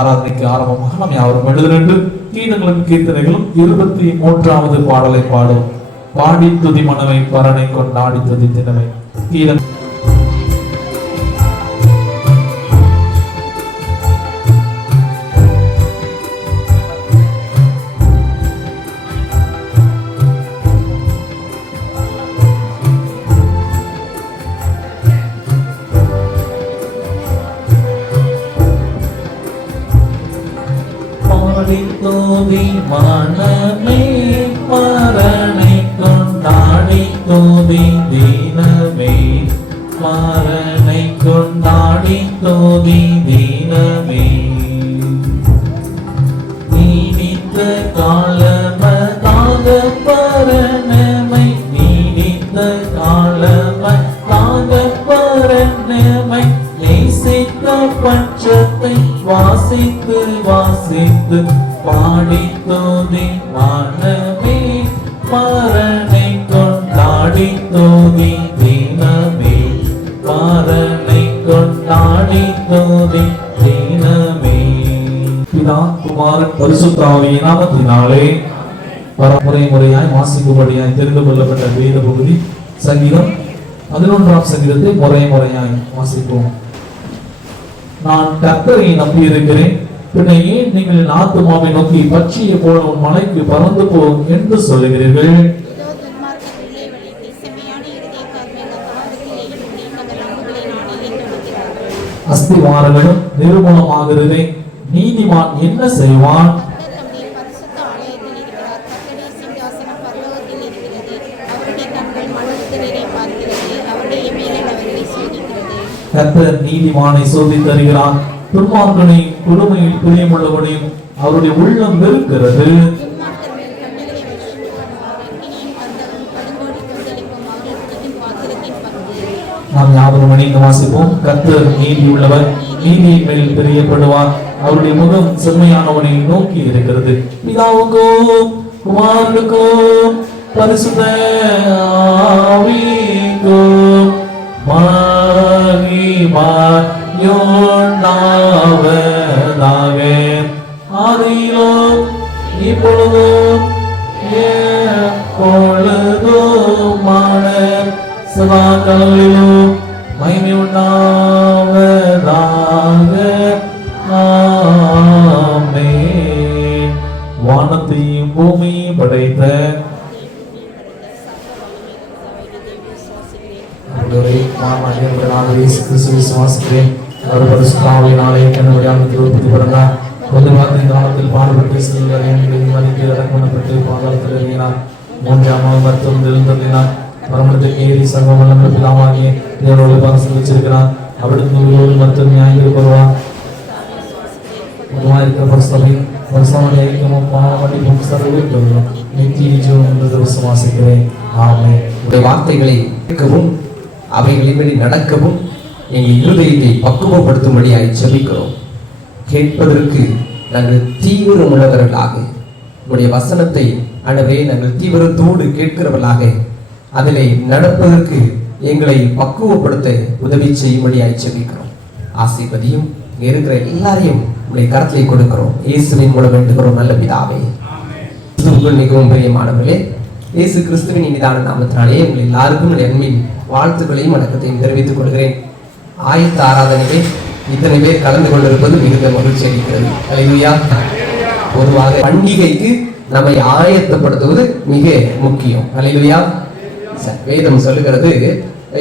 ஆராதனைக்கு ஆரம்பமாக நாம் யாவரும் எழுதிரண்டு கீதங்களும் கீர்த்தனைகளும் 23வது பாடலை பாடும். பாடி துதி மனவை பரனை கொண்டாடி துதி தினவை கீதம். தோதி மனமே மரணை கொண்டாடி தோதி தீனமே மரணை கொண்டாடி தோதி தீனமே நீடித்த காலமதாக பரணமை நீடித்த காலமதாக பரணமை நேசித்த பட்சத்தை வாசித்து வாசித்து பாடி தோதி மனமே மரணை கொண்டாடி தோதி தீனமே மரணை கொண்டாடி தோதி தீனமே. பிதா குமாரன் பரிசுத்த ஆவியின் நாமத்தினாலே முறையாய் வாசிக்கும்படியாய் தெரிந்து கொள்ளப்பட்ட வேத பகுதி சங்கீதம் 11ஆம் சங்கீதத்தை முறையாய் வாசிப்போம். நான் கர்த்தரை நம்பியிருக்கிறேன், பின்ன ஏன் நீங்கள் என் ஆத்துமாவை நோக்கி பட்சியை போல உன் மலைக்கு பறந்து போ என்று சொல்லுகிறீர்கள்? அஸ்திவாரங்களும் நிர்மூலமாகிறதே, நீதிமான் என்ன செய்வான்? கர்த்தர் நீதிமானை சோதித்தருகிறான், துன்மார்க்கனை கொடுமையில் பிரியமுள்ளவனையும் அவருடைய உள்ளம் வெறுக்கிறது. நாம் யாவரும் இணைந்து வாசிப்போம். கர்த்தர் நீதி உள்ளவர், நீதியின் மேல் பிரியப்படுவார், அவருடைய முகம் செம்மையானவனை நோக்கி இருக்கிறது. பிதாவுக்கும் குமாரனுக்கும் பரிசுத்த ஆவிக்கும் மகிமையுண்டாவதாக ஆதியிலும் இப்பொழுதும் எப்பொழுதுமான சதா காலங்களிலும் மகிமையுண்டாவதாக. ஆமென். வானத்தையும் பூமியையும் படைத்த விசுவாசிக்கிறேன். அவர் பரிசுத்தாவினாலே என்னுடைய திருப்பதி பிறந்தார். முதல் காலத்தில் பாடுபட்டு மதிக்கப்பட்டு பாதாளத்தில் இறங்கினார். 3ஆம் மருத்துவம் எழுந்தள்ளினார். மரணத்துக்கு ஏறி சர்வ வல்லமை பிதாவாகிய தேவனோடு பரிசு வச்சிருக்கிறார். அவருக்கு மருத்துவம் நியாயங்கள் வருவார். இருக்கிற பரிசுத்தவை பரிசுத்தவனுடைய ஐக்கியமும் பாவமன்னிப்பும் சர்வ நித்திய ஜீவன் என்று விசுவாசிக்கிறேன். ஆமென். உடைய வார்த்தைகளை கேட்கவும் அவைகளின்படி நடக்கவும் எங்கள் இருதயத்தை பக்குவப்படுத்தும்படியாய் ஜெபிக்கிறோம். கேட்பதற்கு நாங்கள் தீவிரம் உள்ளவர்களாக, உடைய வசனத்தை அடவே நாங்கள் தீவிரத்தோடு கேட்கிறவர்களாக, அதிலே நடப்பதற்கு எங்களை பக்குவப்படுத்த உதவி செய்யும்படியாய் ஜெபிக்கிறோம். ஆசீர்வதியும் இருக்கிற எல்லாரையும் உடைய கரத்திலே கொடுக்கிறோம். இயேசுவின் மூலம் வேண்டுகிறோம் நல்ல பிதாவே. மிகவும் பிரியமானவர்களே, இயேசு கிறிஸ்துவின் இனிதான நாமத்தினாலே உங்கள் எல்லாருக்கும் அன்பின் வாழ்த்துக்களையும் வணக்கத்தையும் தெரிவித்துக் கொள்கிறேன். ஆயத்த ஆராதனையிலே இத்தனை பேர் கலந்து கொண்டிருப்பது மிகுந்த மகிழ்ச்சி அளிக்கிறது. அல்லேலூயா. பொதுவாக பண்டிகைக்கு நம்மை ஆயத்தப்படுத்துவது மிக முக்கியம். அல்லேலூயா. வேதம் சொல்லுகிறது,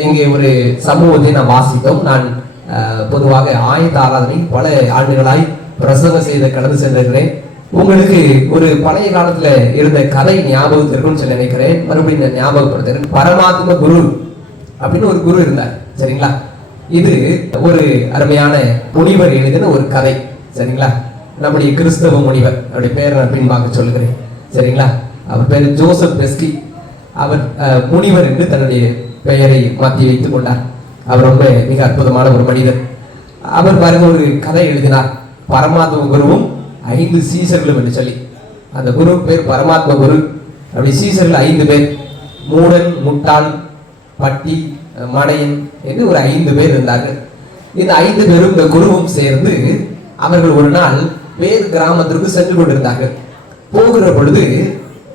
இங்கே ஒரு சமூகத்தை நாம் வாசித்தோம். நான் பொதுவாக ஆயத்த ஆராதனை பல ஆண்டுகளாய் பிரசங்கம் செய்த கடந்து சென்றிருக்கிறேன். உங்களுக்கு ஒரு பழைய காலத்துல இருந்த கதை ஞாபகத்தில் இருக்குன்னு சொல்லி நினைக்கிறேன். மறுபடியும் நான் ஞாபகப்படுத்துறேன். பரமாத்ம குரு அப்படின்னு ஒரு குரு இருந்தார். சரிங்களா? இது ஒரு அருமையான முனிவர் எழுதின ஒரு கதை. சரிங்களா? நம்முடைய கிறிஸ்தவ முனிவர், அவருடைய பேர் நான் பின்பாக சொல்லுகிறேன். சரிங்களா? அவர் பேர் ஜோசப் பெஸ்கி. அவர் முனிவர் என்று தன்னுடைய பெயரை மாற்றி வைத்துக் கொண்டார். அவர் ரொம்ப மிக அற்புதமான ஒரு மனிதர். அவர் பாருங்க ஒரு கதை எழுதினார், பரமாத்ம குருவும் 5 சீசர்களும் என்று சொல்லி. அந்த குரு பேர் பரமாத்ம குரு. அப்படி சீசர்கள் 5 பேர், மூடன், முட்டாள், பட்டி, மடையன் என்று ஒரு 5 பேர் இருந்தார்கள். இந்த 5 பேரும் இந்த குருவும் சேர்ந்து அவர்கள் ஒரு நாள் வேறு கிராமத்திற்கு சென்று கொண்டிருந்தார்கள். போகிற பொழுது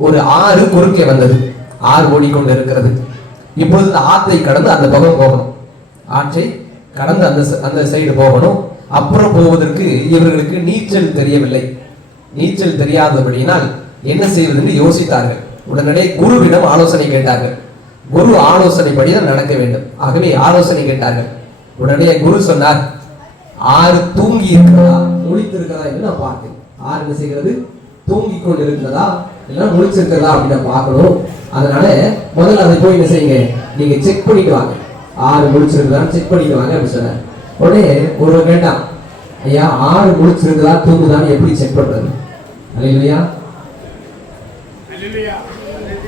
ஒரு ஆறு குறுக்கே வந்தது. ஆறு ஓடிக்கொண்டு இருக்கிறது. இப்பொழுது ஆற்றை கடந்து அந்த பக்கம் போகணும். ஆற்றை கடந்து அந்த சைடு போகணும். அப்புறம் போவதற்கு இவர்களுக்கு நீச்சல் தெரியவில்லை. நீச்சல் தெரியாதபடியினால் என்ன செய்வதென்று யோசித்தார்கள். உடனடியே குருவிடம் ஆலோசனை கேட்டார்கள். குரு ஆலோசனைப்படிதான் நடக்க வேண்டும். ஆகவே ஆலோசனை கேட்டார்கள். உடனே குரு சொன்னார், ஆறு தூங்கி இருக்கிறதா முழித்திருக்கிறதா என்று நான் பார்த்தேன். ஆறு என்ன செய்கிறது? தூங்கி கொண்டு இருக்கிறதா இல்லைன்னா முழிச்சிருக்கிறதா அப்படின்னு பார்க்கணும். அதனால முதல்ல அதை போய் என்ன செய்யுங்க, நீங்க செக் பண்ணிட்டு வாங்க. ஆறு முழிச்சிருக்கிறதா செக் பண்ணிட்டு வாங்க அப்படின்னு சொன்னார். உடனே ஒருவர் கேட்டான், ஐயா ஆறு முழிச்சிருக்கிறதா தூங்குதான்னு எப்படி செக் பண்றது? அல்லேலூயா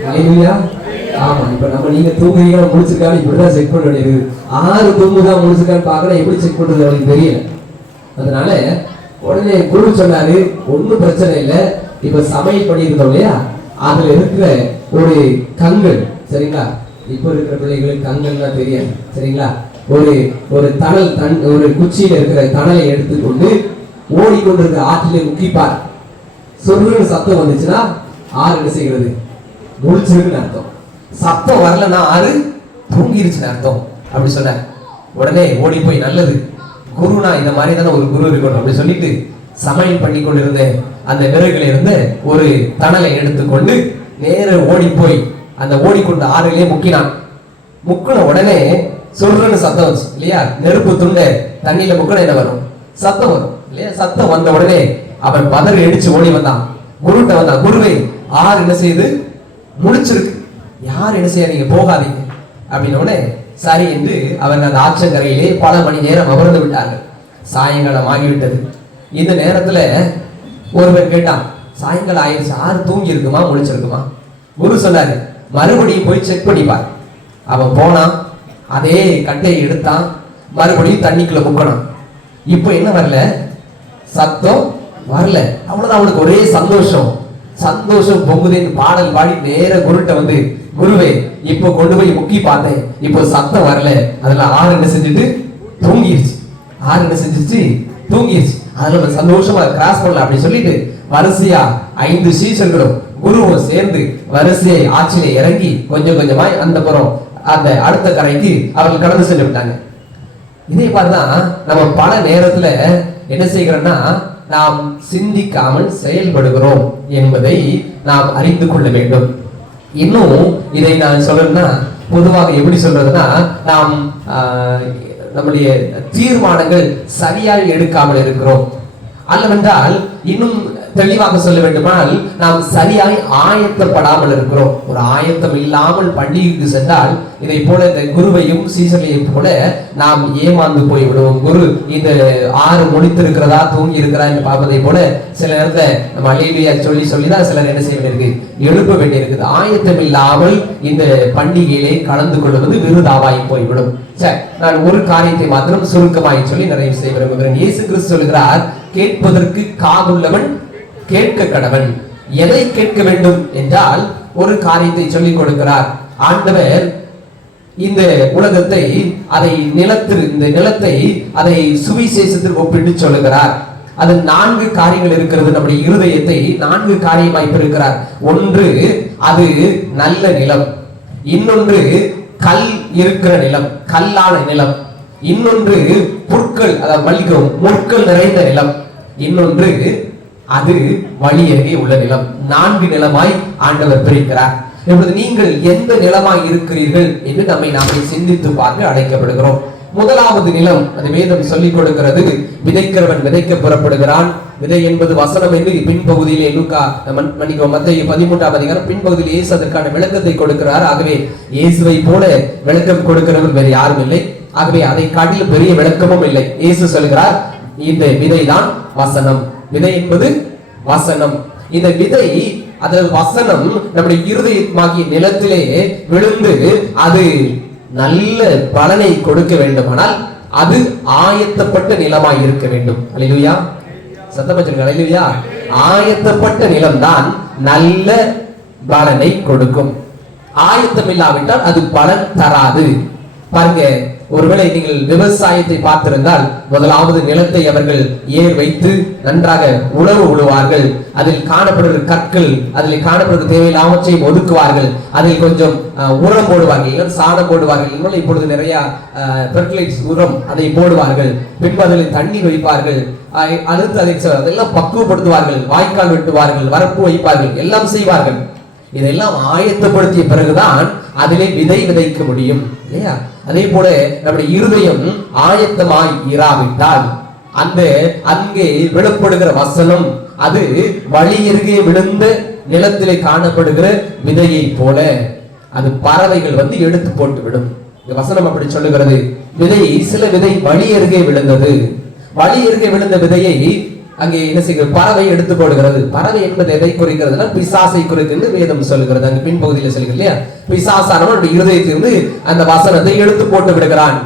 அல்லேலூயா. ஆமா, இப்ப நம்ம நீங்க தூங்குறீங்களா முடிச்சிருக்கான்னு இப்படிதான் செக் பண்ண வேண்டியது. ஆறு தூங்குதான் முடிச்சிருக்கான்னு பாக்குறேன், எப்படி செக் பண்றது அவங்களுக்கு தெரியல. அதனால உடனே குரு சொன்னாரு, ஒன்னும் பிரச்சனை இல்லை. இப்ப சமையல் பண்ணியிருந்தோம் இல்லையா, அதுல இருக்கிற ஒரு கண்கள், சரிங்களா? இப்ப இருக்கிற பிள்ளைகளுக்கு கண்கள்னா தெரியாது, சரிங்களா? ஒரு தணல் ஒரு குச்சியில இருக்கிற தணலை எடுத்துக்கொண்டு ஓடிக்கொண்டிருக்கிற ஆற்றிலே முக்கிப்பார். சொல்லுன்னு சத்தம் வந்துச்சுன்னா ஆறு என்ன செய்கிறது? முழிச்சிருக்குன்னு அர்த்தம். சத்தம் வரலன்னா ஆறு தூங்கிருச்சுன்னு அர்த்தம் அப்படி சொன்ன. உடனே ஓடி போய், நல்லது குருனா இந்த மாதிரி தானே ஒரு குரு இருக்கணும் அப்படி சொல்லிட்டு சமையல் பண்ணி கொண்டிருந்த அந்த விறகுல இருந்த ஒரு தணலை எடுத்துக்கொண்டு நேர ஓடி போய் அந்த ஓடிக்கொண்ட ஆறிலே முக்கினான். முக்கின உடனே சொல்றன்னு சத்தம் வந்துச்சு இல்லையா? நெருப்பு துண்டை தண்ணியில முக்கின என்ன வரும்? சத்தம் வரும் இல்லையா? சத்தம் வந்த உடனே அவன் பதறி அடிச்சு ஓடி வந்தான். குருட்ட வந்தான். குருவே, ஆறு என்ன செய்யுது? முடிச்சிருக்கு. யார் என்ன செய்ய, நீங்க போகாதீங்க அப்படின்னு உடனே சரி என்று அவர்கள் அந்த ஆற்றங்கரையிலே பல மணி நேரம் அமர்ந்து விட்டார்கள். சாயங்காலம் ஆகிவிட்டது. இந்த நேரத்துல ஒருவர் கேட்டான், சாயங்காலம் ஆயிடுச்சு, ஆறு தூங்கி இருக்குமா முழிச்சிருக்குமா? குரு சொன்னாரு, மறுபடியும் போய் செக் பண்ணிப்பார். அவன் போனான், அதே கட்டையை எடுத்தான், மறுபடியும் தண்ணிக்குள்ள முக்கணும். இப்ப என்ன வரல? சத்தம் வரல. அவ்வளவுதான். அவனுக்கு ஒரே சந்தோஷம் பொங்குதேன்னு பாடல் பாடி நேர குருட்ட வந்து, குருவே இப்போ கொண்டு போய் முக்கி பார்த்தேன், இப்போ சத்தம் வரல. அதுல ஆறு என்ன செஞ்சுட்டு தூங்கிருச்சு. ஆறு என்ன செஞ்சிருச்சு? தூங்கிருச்சு. அதுல சந்தோஷமா கிராஸ் பண்ணலாம் அப்படி சொல்லிட்டு வரிசையா 5 சீசர்களும் குருவும் சேர்ந்து வரிசையை ஆற்றிலே இறங்கி கொஞ்சம் கொஞ்சமாய் அந்த புறம் அந்த அடுத்த கரைக்கு அவர்கள் கடந்து சென்று விட்டாங்க. இதே மாதிரிதான் நம்ம பல நேரத்துல என்ன செய்கிறோம்னா, நாம் சிந்திக்காமல் செயல்படுகிறோம் என்பதை நாம் அறிந்து கொள்ள வேண்டும். இன்னும் இதை நான் சொல்லணும்னா, பொதுவாக எப்படி சொல்றதுன்னா, நாம் நம்முடைய தீர்மானங்கள் சரியாக எடுக்காமல் இருக்கிறோம். அல்லவென்றால் இன்னும் தெளிவாக சொல்ல வேண்டுமானால், நாம் சரியாய் ஆயத்தப்படாமல் இருக்கிறோம். ஒரு ஆயத்தம் இல்லாமல் பண்டிகைக்கு சென்றால் இதை போல இந்த குருவையும் சீசனையும் போல நாம் ஏமாந்து போய் விடுவோம். குரு இந்த ஆறு முடித்திருக்கிறதா தூங்கி இருக்கிறா என்று பார்ப்பதை போல சில நேரத்துல நம்ம அல்லேலூயா சொல்லிதான் சிலர் என்ன செய்ய வேண்டியிருக்கு? எழுப்ப வேண்டியிருக்குது. ஆயத்தம் இல்லாமல் இந்த பண்டிகையிலே கலந்து கொள்வது விருதாவாய் போய்விடும். சரி, நான் ஒரு காரியத்தை மாத்திரம் சுருக்கமாய் சொல்லி நிறைவு செய்ய விரும்புகிறேன். இயேசு கிறிஸ்து சொல்கிறார், கேட்பதற்கு காதுள்ளவன் கேட்க கடவன். எதை கேட்க வேண்டும் என்றால் ஒரு காரியத்தை சொல்லிக் கொடுக்கிறார். ஆண்டவர் இந்த உலகத்தை இந்த நிலத்தை அதை சுவிசேஷத்திற்கு ஒப்பிட்டு சொல்லுகிறார். அது 4 காரியங்கள் இருக்கிறது. நம்முடைய இருதயத்தை 4 காரியமாய் பிரிக்கிறார். ஒன்று அது நல்ல நிலம், இன்னொன்று கல் இருக்கிற நிலம், கல்லான நிலம், இன்னொன்று புற்கள் அதாவது மல்லிகம் முற்கள் நிறைந்த நிலம், இன்னொன்று அது வழி அருகே உள்ள நிலம். 4 நிலமாய் ஆண்டவர் பிரிக்கிறார். இப்பொழுது நீங்கள் எந்த நிலமாய் இருக்கிறீர்கள் என்று நாமே சிந்தித்து பார்க்க அழைக்கப்படுகிறோம். முதலாவது நிலம், அது வேதம் சொல்லிக் கொடுக்கிறது, விதைக்கிறவன் விதைக்க புறப்படுகிறான். விதை என்பது வசனம் என்று பின்பகுதியிலே மத்தேயு 13ஆம் அதிகாரம் பின்பகுதியில் இயேசு அதற்கான விளக்கத்தை கொடுக்கிறார். ஆகவே இயேசுவை போல விளக்கம் கொடுக்கிறவர் வேறு யாரும் இல்லை. ஆகவே அதை காட்டிலும் பெரிய விளக்கமும் இல்லை. இயேசு சொல்கிறார், இந்த விதைதான் வசனம். விதை என்பது வசனம். இந்த விதை அதாவது வசனம் நம்முடைய இருதயமாகிய நிலத்திலே விழுந்து அது நல்ல பலனை கொடுக்க வேண்டுமானால் அது ஆயத்தப்பட்ட நிலமாய் இருக்க வேண்டும். அல்லேலூயா, சத்தமா சொல்லுங்க அல்லேலூயா. ஆயத்தப்பட்ட நிலம்தான் நல்ல பலனை கொடுக்கும். ஆயத்தம் இல்லாவிட்டால் அது பலன் தராது. பாருங்க, ஒருவேளை நீங்கள் விவசாயத்தை பார்த்திருந்தால் முதலாவது நிலத்தை அவர்கள் ஏர் வைத்து நன்றாக உழவு உழுவார்கள். அதில் காணப்படுகிற கற்கள், அதில் காணப்படுகிற தேவையில்லாமற்றையும் ஒதுக்குவார்கள். அதில் கொஞ்சம் உரம் போடுவார்கள், சாணம் போடுவார்கள். இப்பொழுது நிறைய ஃபெர்டிலைஸ் உரம் அதை போடுவார்கள். பின்பு அதில் தண்ணி வைப்பார்கள். அடுத்து அதெல்லாம் பக்குவப்படுத்துவார்கள். வாய்க்கால் வெட்டுவார்கள், வரப்பு வைப்பார்கள், எல்லாம் செய்வார்கள். இதெல்லாம் ஆயத்தப்படுத்திய பிறகுதான் அதிலே விதை விதைக்க முடியும் இல்லையா? அதே போல நம்முடைய இருதயம் ஆயத்தமாய் இராவிட்டால் அங்கே விழப்படுகிற வசனம் அது வழியருகே விழுந்த நிலத்திலே காணப்படுகிற விதையை போல அது பறவைகள் வந்து எடுத்து போட்டு விடும். வசனம் அப்படி சொல்லுகிறது. சில விதை வழி அருகே விழுந்தது. வழி அருகே விழுந்த விதையை அங்கே என்ன செய்கிறது? பறவை எடுத்து போடுகிறது. பறவை என்பது எதை குறிக்கிறதுனா பிசாசை குறிக்கிறது வேதம் சொல்லுகிறது. அங்க பின்பகுதியில் சொல்லுகிறது இல்லையா? பிசாசானவன் இருதயத்திலிருந்து அந்த வசனத்தை எடுத்து போட்டு விடுகிறான்.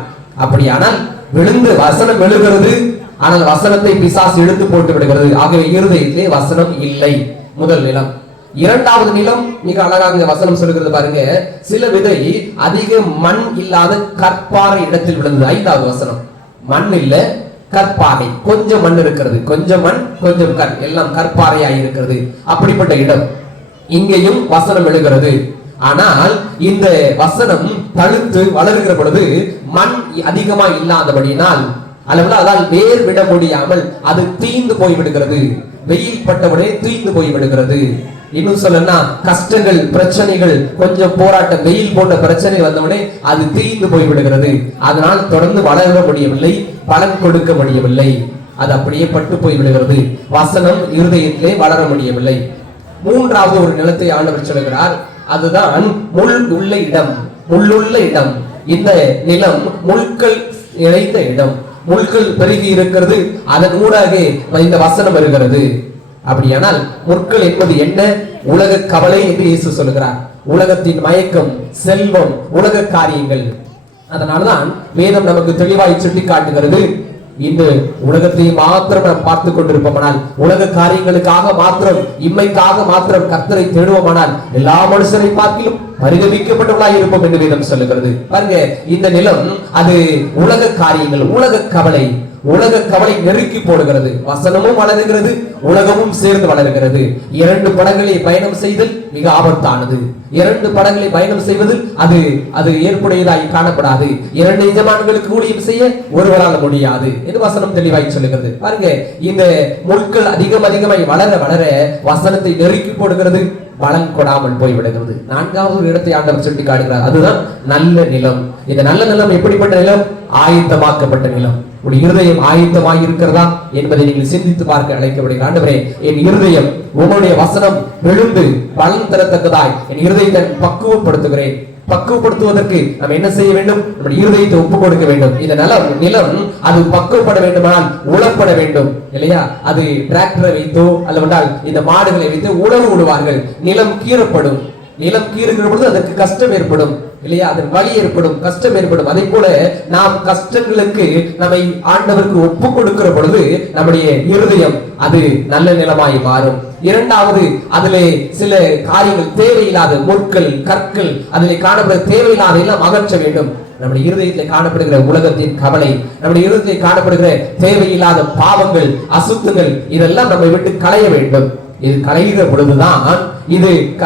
அப்படியானால் விழுந்து வசனம் விழுகிறது, ஆனால் வசனத்தை பிசாசு எடுத்து போட்டு விடுகிறது. ஆகவே இருதயத்திலே வசனம் இல்லை. முதல் நிலம். இரண்டாவது நிலம் மிக அழகாக வசனம் சொல்லுகிறது பாருங்க. சில விதை அதிக மண் இல்லாத கற்பாறை இடத்தில் விழுந்தது. ஐந்தாவது வசனம். மண் இல்ல, கற்பாறை. கொஞ்சம் மண் இருக்கிறது, கொஞ்சம் மண் கொஞ்சம் கண், எல்லாம் கற்பாறையாய் இருக்கிறது. அப்படிப்பட்ட இடம். இங்கேயும் வசனம் விழுகிறது. ஆனால் இந்த வசனம் தழுத்து வளர்கிற பொழுது மண் அதிகமா இல்லாதபடியினால் அதால் வேர் விட முடியாமல் அது தீந்து போய் விடுகிறது. வெயில் பட்டவுடனே தீந்து போய் விடுகிறது. இன்னும் சொல்லனா கஷ்டங்கள், பிரச்சனைகள், கொஞ்சம் போராட்டம், வெயில் போன்ற பிரச்சனை வந்தவுடனே அது தீந்து போய் விடுகிறது. அதனால் தொடர்ந்து வளர முடியவில்லை, பலன் கொடுக்க முடியவில்லை. அது அப்படியே பட்டு போய் விடுகிறது. வசனம் இருதயத்திலே வளர முடியவில்லை. மூன்றாவது ஒரு நிலத்தை ஆண்டவர் சொல்கிறார். அதுதான் முள் உள்ள இடம். முள்ளுள்ள இடம். இந்த நிலம் முள்கள் இணைந்த இடம். முள்கள் பெருகி இருக்கிறது. அதன் ஊடாக இந்த வசனம் வருகிறது. அப்படியானால் முற்கள் என்பது என்ன? உலக கவலை என்று இயேசு சொல்கிறார். உலகத்தின் மயக்கம், செல்வம், உலக காரியங்கள். அதனால்தான் வேதம் நமக்கு தெளிவாய் சுட்டி காட்டுகிறது. இந்த உலகத்தை மாத்திரம் நாம் பார்த்து கொண்டிருப்போமானால், உலக காரியங்களுக்காக மாத்திரம், இம்மைக்காக மாத்திரம் கர்த்தரை தேடுவோமானால் எல்லா மனுஷரை பார்க்கிலும் பரிதவிக்கப்பட்டவர்களாய் இருப்போம் என்று வேதம் சொல்லுகிறது. பாருங்க, இந்த நிலம் அது உலக காரியங்கள், உலக கவலை. உலக கவலை நெருக்கி போடுகிறது. வசனமும் வளருகிறது, உலகமும் சேர்ந்து வளருகிறது. இரண்டு படங்களை பயணம் செய்தல் மிக ஆபத்தானது. இரண்டு படங்களை பயணம் செய்வது அது ஏற்புடையதாய் காணப்படாது. இரண்டு எஜமான்களுக்கு ஊழியம் செய்ய ஒருவரால் முடியாது என்று வசனம் தெளிவாய் சொல்லுகிறது. பாருங்க, இந்த முட்கள் அதிகமாய் வளர வளர வசனத்தை நெருக்கி போடுகிறது, பலன் கொடாமல் போய்விடுகிறது. நான்காவது ஒரு இடத்தை ஆண்டவர் சுட்டி காட்டுகிறார். அதுதான் நல்ல நிலம். இந்த நல்ல நிலம் எப்படிப்பட்ட நிலம்? ஆயத்தமாக்கப்பட்ட நிலம். உடைய இருதயம் ஆயத்தமாய் இருக்கிறதா என்பதை நீங்கள் சிந்தித்து பார்க்க அழைக்கப்படுகிற ஆண்டவரே, என் இருதயம் உங்களுடைய வசனம் விழுந்து பலன் தரத்தக்கதாய் என் இருதயத்தை பக்குவப்படுத்துகிறேன். பக்குவப்படுத்துவதற்கு நாம் என்ன செய்ய வேண்டும்? நம்முடைய இருதயத்தை ஒப்புக் கொடுக்க வேண்டும். இந்த நிலம் அது பக்குவப்பட வேண்டுமானால் உழப்பட வேண்டும் இல்லையா? அது டிராக்டரை வைத்தோ அல்லவென்றால் இந்த மாடுகளை வைத்து உழவு விடுவார்கள். நிலம் கீறப்படும். நிலம் கீறுகிற பொழுது அதற்கு கஷ்டம் ஏற்படும் இல்லையா? அதன் வலி ஏற்படும், கஷ்டம் ஏற்படும். அதே போல நாம் கஷ்டங்களுக்கு நம்மை ஆண்டவருக்கு ஒப்பு கொடுக்கிற பொழுது நம்முடைய இருதயம் அது நல்ல நிலமாய் மாறும். இரண்டாவது, அதிலே சில காரியங்கள் தேவையில்லாத முற்கள், கற்கள், அதிலே காணப்படுற தேவையில்லாத எல்லாம் அகற்ற வேண்டும். நம்முடைய இருதயத்தில் காணப்படுகிற உலகத்தின் கவலை, நம்முடைய இருதயத்தில் காணப்படுகிற தேவையில்லாத பாவங்கள், அசுத்தங்கள், இதெல்லாம் நம்மை விட்டு களைய வேண்டும். இது களைகிற பொழுதுதான்,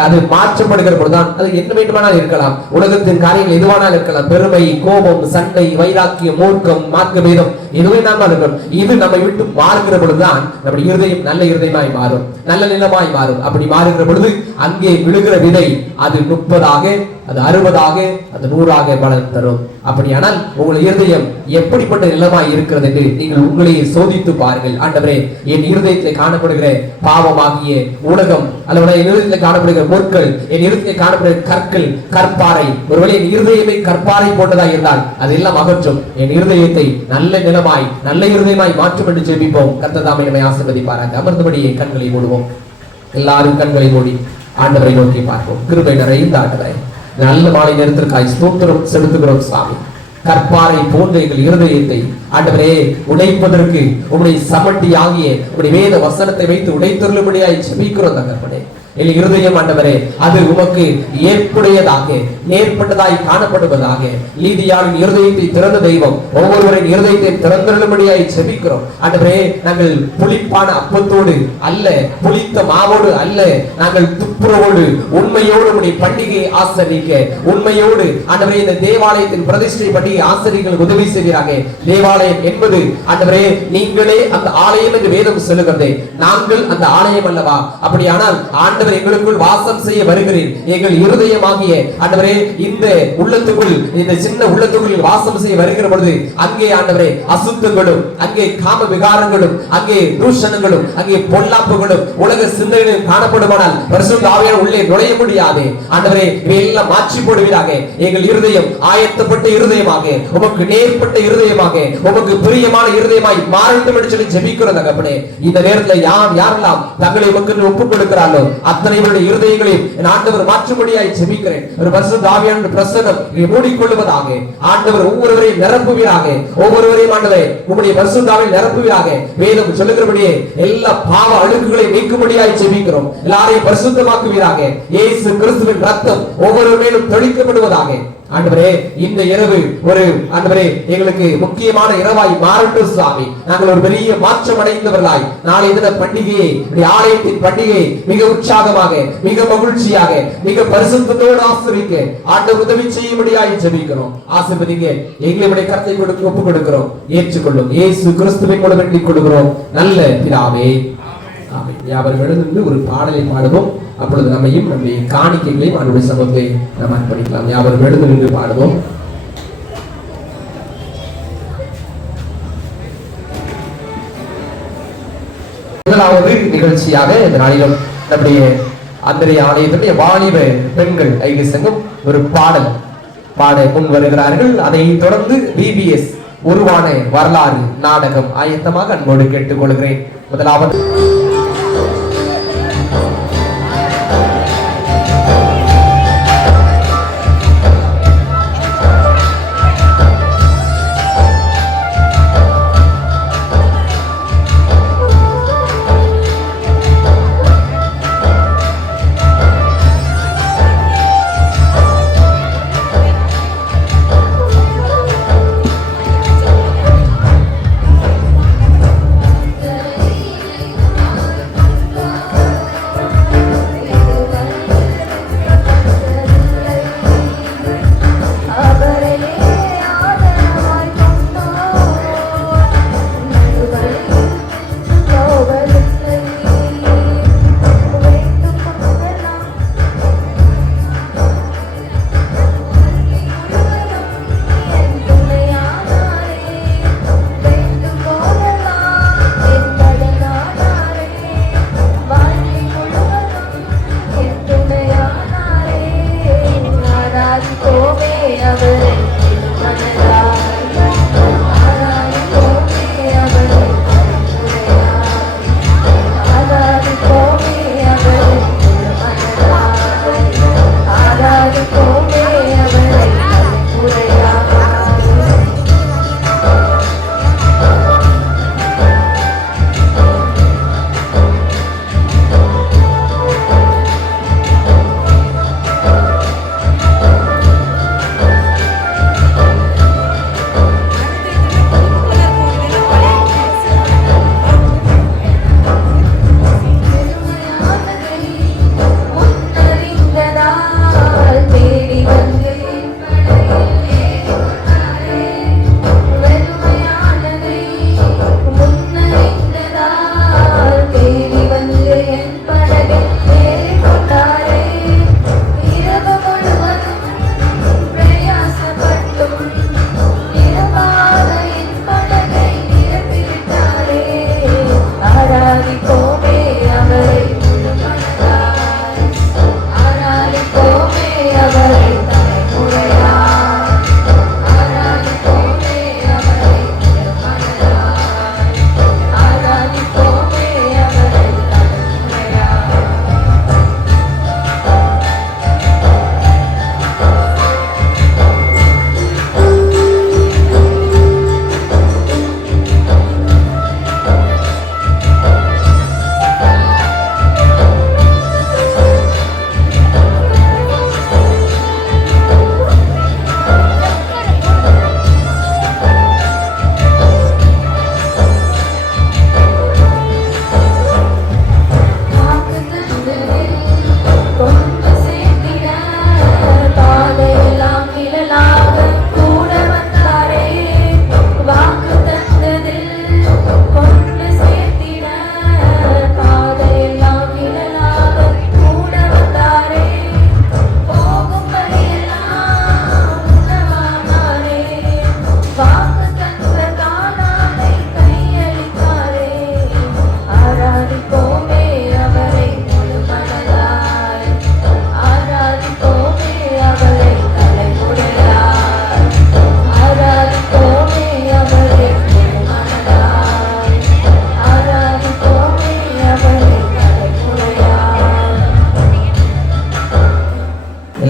அது மாற்றப்படுகிற பொழுதுதான், அது என்ன வேண்டுமானால் இருக்கலாம். உலகத்தின் காரியங்கள் எதுவானால் இருக்கலாம். பெருமை, கோபம், சண்டை, வைராக்கியம், மூர்க்கம், மார்க்க பேதம், எதுவே நாம் இருக்கணும். இது நம்மை விட்டு மாறுகிற பொழுதுதான் நம்முடைய இருதயம் நல்ல இருதயமாய் மாறும், நல்ல நிலமாய் மாறும். அப்படி மாறுகிற பொழுது அங்கே விழுகிற விதை அது 30ஆக, அது 60ஆக, அது 100ஆக பலன் தரும். அப்படியானால் உங்கள் இருதயம் எப்படிப்பட்ட நிலமாய் இருக்கிறது என்று நீங்கள் உங்களையே சோதித்து பாருங்கள். ஆண்டவரே, என் இருதயத்தில் காணப்படுகிற பாவமாகிய உலகம் அல்லது என் இருதயத்தில் காணப்படுகிற முற்கள், என் இருதயத்தில் காணப்படுகிற கற்கள், கற்பாறை, ஒருவேளை என் இருதயமே கற்பாறை போட்டதாக இருந்தால் அதெல்லாம் அகற்றும். என் இருதயத்தை நல்ல நிலமாய், நல்ல இருதயமாய் மாற்றும் என்று ஜெபிப்போம். கர்த்தர் தாமே நம்மை ஆசீர்வதிப்பாராக. அமர்ந்தபடியே கண்களை மூடுவோம். எல்லாரும் கண்களை மூடி ஆண்டவரை நோக்கி பார்ப்போம். கிருபை நிறைந்த ஆண்டவரே, நல்ல மாலை நேரத்திற்காய் ஸ்தோத்திரம் செலுத்துகிறோம் சுவாமி. கற்பாறை போன்ற எங்கள் இருதயத்தை ஆண்டவரே உடைப்பதற்கு உங்களுடைய சமட்டி ஆகிய உங்களுடைய வேத வசனத்தை வைத்து உடைத்தருளும்படியாய் ஜெபிக்கிறோம் தகப்பனே. என் இருதயம் ஆண்டவரே அது உமக்கு ஏற்புடையதாக நேர்பட்டதாய் காணப்படுவதாக. நீதியாளின் இருதயத்தை திறந்த தெய்வம் ஒவ்வொருவரின் இருதயத்தை திறந்தருளும்படியாய் ஜெபிக்கிறோம் ஆண்டவரே. நாங்கள் புளிப்பான அப்பத்தோடு அல்ல, புளித்த மாவோடு அல்ல, நாங்கள் துப்புரவோடு உண்மையோடு உடைய பண்டிகையை ஆசரிக்க, உண்மையோடு ஆண்டவரே இந்த தேவாலயத்தின் பிரதிஷ்டை பண்டிகை ஆசரிக்க உதவி செய்வீராக. தேவாலயம் என்பது ஆண்டவரே நீங்களே அந்த ஆலயம் என்று வேதம் சொல்லுகிறது. நாங்கள் அந்த ஆலயம் அல்லவா? அப்படியானால் ஆண்டவர் எங்களுக்குள் வாசம் செய்ய வருகிறேன். எங்கள் இருதயமாகிய ஆண்டவரே இந்த உள்ளத்துக்குள், இந்த சின்ன உள்ளத்துக்குள் வாசம் செய்ய வருகிற பொழுது அங்கே ஆண்டவரே அசுத்தங்களும், அங்கே காம விகாரங்களும், அங்கே தூஷணங்களும், அங்கே பொல்லாப்புகளும், உலக சிந்தனைகளும் காணப்படுமானால் பரிசுத்த ஆவியானவர் உள்ளே நுழைய முடியாது. ஆண்டவரே இவையெல்லாம் மாற்றி போடுவீராக. எங்கள் இருதயம் ஆயத்தப்பட்ட இருதயமாக, உமக்கு நேர்பட்ட இருதயமாக, உமக்கு பிரியமான இருதயமாய் மாறட்டும் என்று சொல்லி ஜெபிக்கிறோம் தகப்பனே. இந்த நேரத்தில் யாரெல்லாம் தங்களை உமக்கு ஒப்புக் கொடுக்கிறார்களோ அத்தனை பேருடைய இருதயங்களையும் என் ஆண்டவர் மாற்றும்படியாய் ஜெபிக்கிறேன். ஒரு பரிசுத்த ஆவியானவர் பிரசன்னம் மூடிக்கொள்வதாக. ஆண்டவர் ஒவ்வொருவரையும் நிரப்புவீராக. ஒவ்வொருவரையும் ஆண்டவரே உம்முடைய பரிசுத்த ஆவியால் நிரப்புவீராக. வேதம் சொல்லுகிறபடியே எல்லா பாவ அழுக்குகளை நீக்கும்படியாய் ஜெபிக்கிறோம். எல்லாரையும் பரிசுத்தமாக்குவீராக. இயேசு கிறிஸ்துவின் ரத்தம் ஒவ்வொரு மேலும் தெளிக்கப்படுவதாக. ஆண்டவரே இந்த இரவு ஒரு ஆண்டவரே எங்களுக்கு முக்கியமான இரவாய் மாறட்டும் சுவாமி. நாங்கள் ஒரு பெரிய மாற்றம் அடைந்தவர்களாய் நாளைய தின பண்டிகையை, ஆலயத்தின் பண்டிகையை மிக உற்சாகமாக, மிக மகிழ்ச்சியாக, மிக பரிசுத்தத்தோடு ஆசரிக்க ஆண்டவர் உதவி செய்யும்படியாய் ஜெபிக்கிறோம். ஆசீர்வதிங்க. எங்களுடைய கருத்தை கொடுக்க ஒப்புக் கொடுக்கிறோம். ஏற்றுக்கொள்ளும். இயேசு கிறிஸ்துவின் மூலம் வேண்டிக் கொள்கிறோம் நல்ல பிதாவே. ஆமென். யாவரும் எழுந்து ஒரு பாடலை பாடுவோம். அப்பொழுது நம்மையும் நம்முடைய காணிக்கைகளையும் அவருடைய சமூகத்தை நாம் அர்ப்பணிக்கலாம். யாவரும் எழுந்து நின்று பாடுவோம். முதலாவது நிகழ்ச்சியாக இந்த நாளிலும் நம்முடைய அந்தரிய ஆலயத்துடைய வாலிப பெண்கள் ஐக்கிய சங்கம் ஒரு பாடல் பாட முன் வருகிறார்கள். அதை தொடர்ந்து VBS உருவான வரலாறு நாடகம் ஆயத்தமாக அன்போடு கேட்டுக்கொள்கிறேன். முதலாவது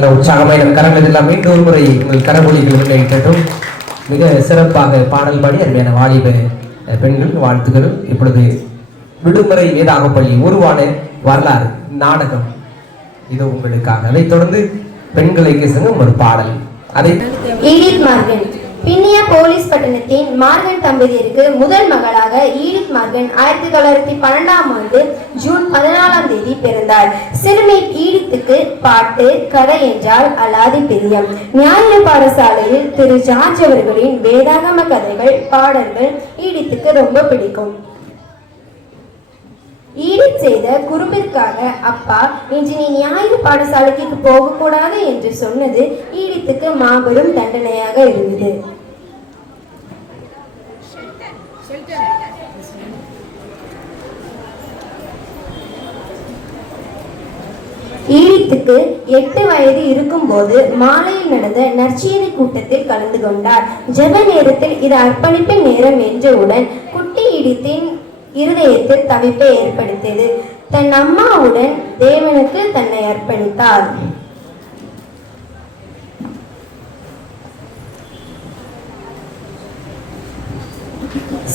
நல்ல உற்சாகமான கரங்கள் எல்லாம் மீண்டும் ஒரு முறை உங்கள் கரமொழிகள் முன்னேற்றட்டும். மிக சிறப்பாக பாடல் பாடி அருமையான வாலிப பெண்கள் வாழ்த்துக்கள். இப்பொழுது விடுமுறை வேதாக பள்ளி உருவான வரலாறு நாடகம் இது உங்களுக்காக. அதைத் தொடர்ந்து பெண்களுக்கு சங்கம் ஒரு பாடல். அதை ஈடித் மார்கன். பின்னிய போலீஸ் பட்டணத்தின் மார்கன் தம்பதியருக்கு முதல் மகளாக ஈடித் மார்கன் 1912 ஜூன் 14 பிறந்தார். சிறுமி ஈடித்துக்கு பாட்டு கதை என்றால் அலாதி பிரியம். ஞாயிறு பாடசாலையில் திரு ஜார்ஜ் அவர்களின் வேதாகம கதைகள் பாடல்கள் ஈடித்துக்கு ரொம்ப பிடிக்கும். ஈடித் செய்த குறும்பிற்காக அப்பா இன்று நீ ஞாயிறு பாடசாலைக்கு போகக்கூடாது என்று சொன்னது ஈடித்துக்கு மாபெரும் தண்டனையாக இருந்தது. ஈடித்துக்கு 8 வயது இருக்கும் போது மாலையில் நடந்த நற்செய்தி கூட்டத்தில் கலந்து கொண்டார். ஜெப நேரத்தில் இது அர்ப்பணிப்பின் நேரம் என்றவுடன் குட்டி ஈடித்தின் இருதயத்தில் தவிப்பை ஏற்படுத்தியது. தன் அம்மாவுடன் தேவனுக்கு தன்னை அர்ப்பணித்தார்.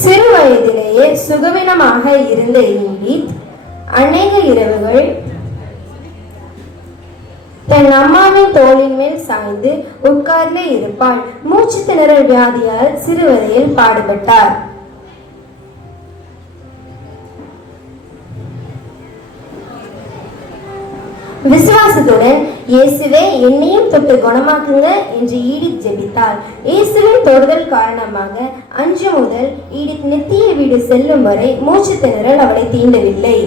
சிறு வயதிலேயே சுகவீனமாக இருந்த ஈடித் அநேக இரவுகள் தன் அம்மாவின் தோளின் மேல் சாய்ந்து உட்கார்ந்தே இருப்பாள். மூச்சு திணறல் வியாதியால் சிறுவயதில் பாடுபட்டார். விசுவாசத்துடன் இயேசுவே என்னையும் தொட்டு குணமாக்குங்க என்று ஈடித் ஜெபித்தாள். இயேசுவின் தொடுதல் காரணமாக அன்று முதல் ஈடித் நித்திய வீடு செல்லும் வரை மூச்சு திணறல் அவளை தீண்டவில்லை.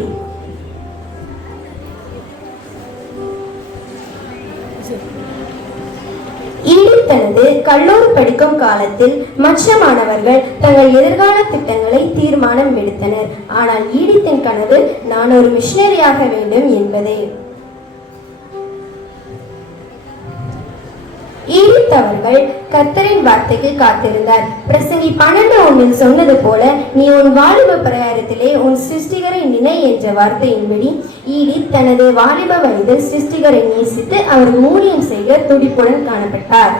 ஈடித் தனது கல்லூரி படிக்கும் காலத்தில் மற்ற மாணவர்கள் தங்கள் எதிர்கால திட்டங்களை தீர்மானம் எடுத்தனர். ஆனால் ஈடித்தின் கனவு நான் ஒரு மிஷனரியாக வேண்டும் என்பதே. ஈடித் அவர்கள் கர்த்தரின் வார்த்தைக்கு காத்திருந்தார். பிரசங்கி 12:1 சொன்னது போல நீ உன் வாலிப பிரயாரத்திலே உன் சிருஷ்டிகரை நினை என்ற வார்த்தையின்படி ஈடித் தனது வாலிப வயதில் சிருஷ்டிகரை நேசித்து அவர் ஊழியம் செய்ய துடிப்புடன் காணப்பட்டார்.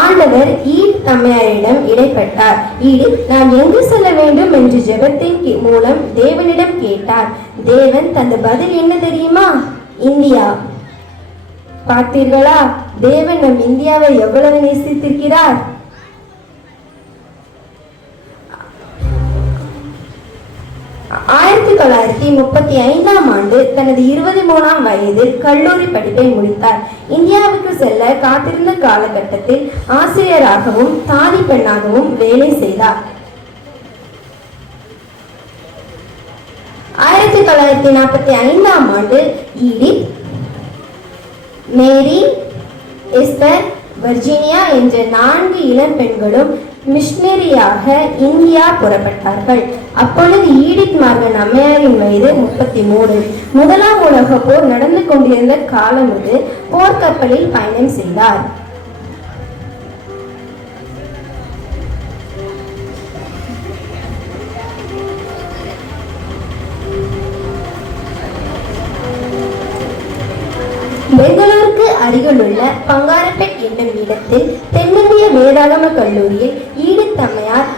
ஆண்டவர் ஈடித் அம்மையாரிடம் இடைப்பட்டார். ஈடித் நான் எங்கு செல்ல வேண்டும் என்று ஜெபத்தின் மூலம் தேவனிடம் கேட்டார். தேவன் தந்த பதில் என்ன தெரியுமா? இந்தியா. பார்த்தீர்களா, தேவன் நம் இந்தியாவை எவ்வளவு நேசித்திருக்கிறார். 1935 தனது 23ஆம் வயதில் கல்லூரி படிப்பை முடித்தார். இந்தியாவுக்கு செல்ல காத்திருந்த காலகட்டத்தில் ஆசிரியராகவும் தாதி பெண்ணாகவும் வேலை செய்தார். 1945 ஈடித், மேரி, எஸ்தர், வர்ஜீனியா என்ற 4 இளம் பெண்களும் மிஷனரியாக இந்தியா புறப்பட்டார்கள். அப்பொழுது ஈடித் மார்கன் அம்மையாரின் வயது 33. முதலாம் உலக போர் நடந்து கொண்டிருந்த காலம் அது. போர்க்கப்பலில் பயணம் செய்தார். பெங்களூருக்கு அருகிலுள்ள பங்காரப்பேட் என்னும் இடத்தில் தென்னிந்திய வேதாகம கல்லூரியில் ஈடித் அம்மையார்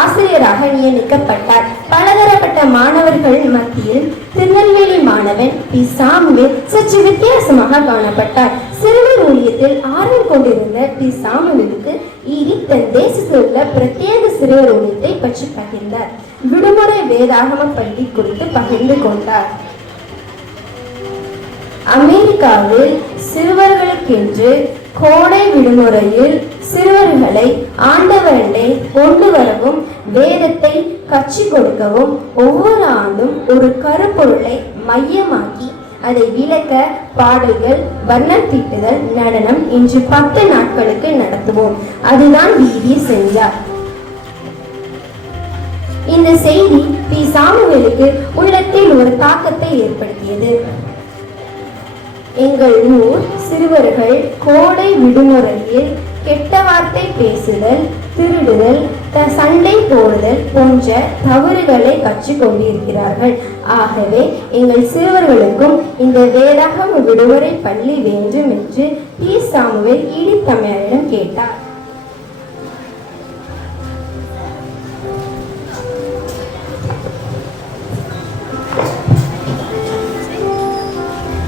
ஆசிரியராக நியமிக்கப்பட்டார். பலதரப்பட்ட மாணவர்கள் மத்தியில் திருநெல்வேலி மாணவன் பி. சாமுவேல் சற்று வித்தியாசமாக காணப்பட்டார். சிறுவர் ஊழியத்தில் ஆர்வம் கொண்டிருந்த பி. சாமுவேலுக்கு ஈடித் தன் தேசத்தில் உள்ள பிரத்யேக சிறுவர் ஊழியத்தை பற்றி பகிர்ந்தார். விடுமுறை வேதாகம பள்ளி குறித்து பகிர்ந்து கொண்டார். அமெரிக்காவில் சிறுவர்களுக்கென்று கோடை விடுமுறையில் சிறுவர்களை ஆண்டவரண்டை கொண்டு வரவும் வேதத்தை கற்றுக் கொடுக்கவும் ஒவ்வொரு ஆண்டும் ஒரு கருப்பொருளை மையமாக்கி அதை விளக்க பாடல்கள், வர்ணம் தீட்டுதல், நடனம் என்று 10 நாட்களுக்கு நடத்துவோம். அதுதான் வீதி செஞ்சார். இந்த செய்தி பி. சாமுவேலுக்கு உள்ளத்தில் ஒரு தாக்கத்தை ஏற்படுத்தியது. எங்கள் ஊர் சிறுவர்கள் கோடை விடுமுறையில் கெட்ட வார்த்தை பேசுதல், திருடுதல், சண்டை போடுதல் போன்ற தவறுகளை கற்றுக் கொண்டிருக்கிறார்கள். ஆகவே எங்கள் சிறுவர்களுக்கும் இந்த வேதாகம விடுமுறை பள்ளி வேண்டும் என்று டி. சாமுவேல் ஈடித்தம்மையாரிடம் கேட்டார்.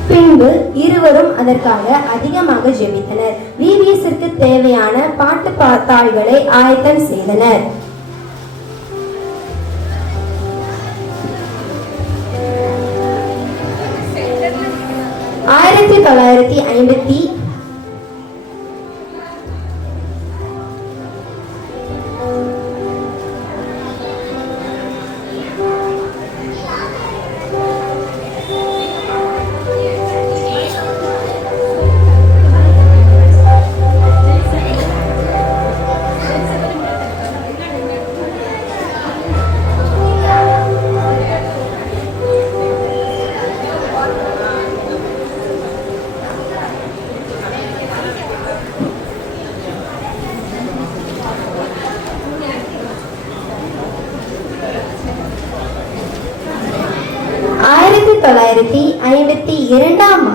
பின்பு இருவரும் அதற்காக அதிகமாக ஜெபித்தனர். VBSற்கு தேவையான பாட்டு தாள்களை ஆயத்தம் செய்தனர்.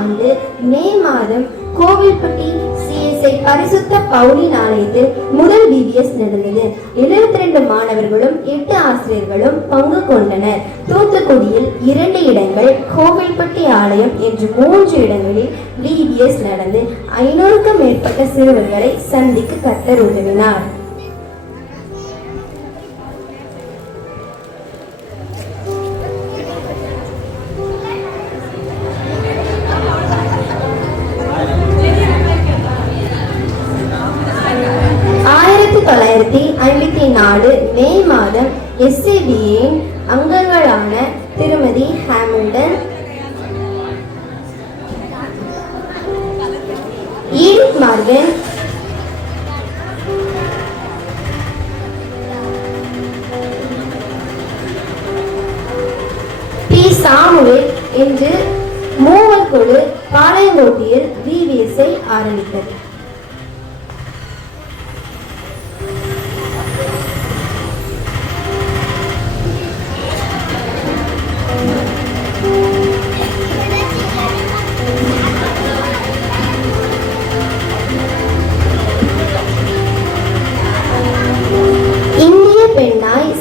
ஆண்டு மே மாதம் கோவில்பட்டி CSI பரிசுத்த பவுலின் ஆலயத்தில் முதல் VBS நடந்தது. 72 மாணவர்களும் 8 ஆசிரியர்களும் பங்கு கொண்டனர். தூத்துக்குடியில் 2 இடங்கள், கோவில்பட்டி ஆலயம் என்று 3 இடங்களில் VBS நடந்து 500க்கும் மேற்பட்ட சிறுவர்களை சந்திக்க கர்த்தர் உதவினார். மே மாதம் SCDயின் அங்கங்களான திருமதி ஹாமில்டன், ஈடித் மார்கன், டி. சாமுவேல் என்று மூவர் குழு பாளையங்கோட்டையில் VBSஐ ஆரம்பித்தது.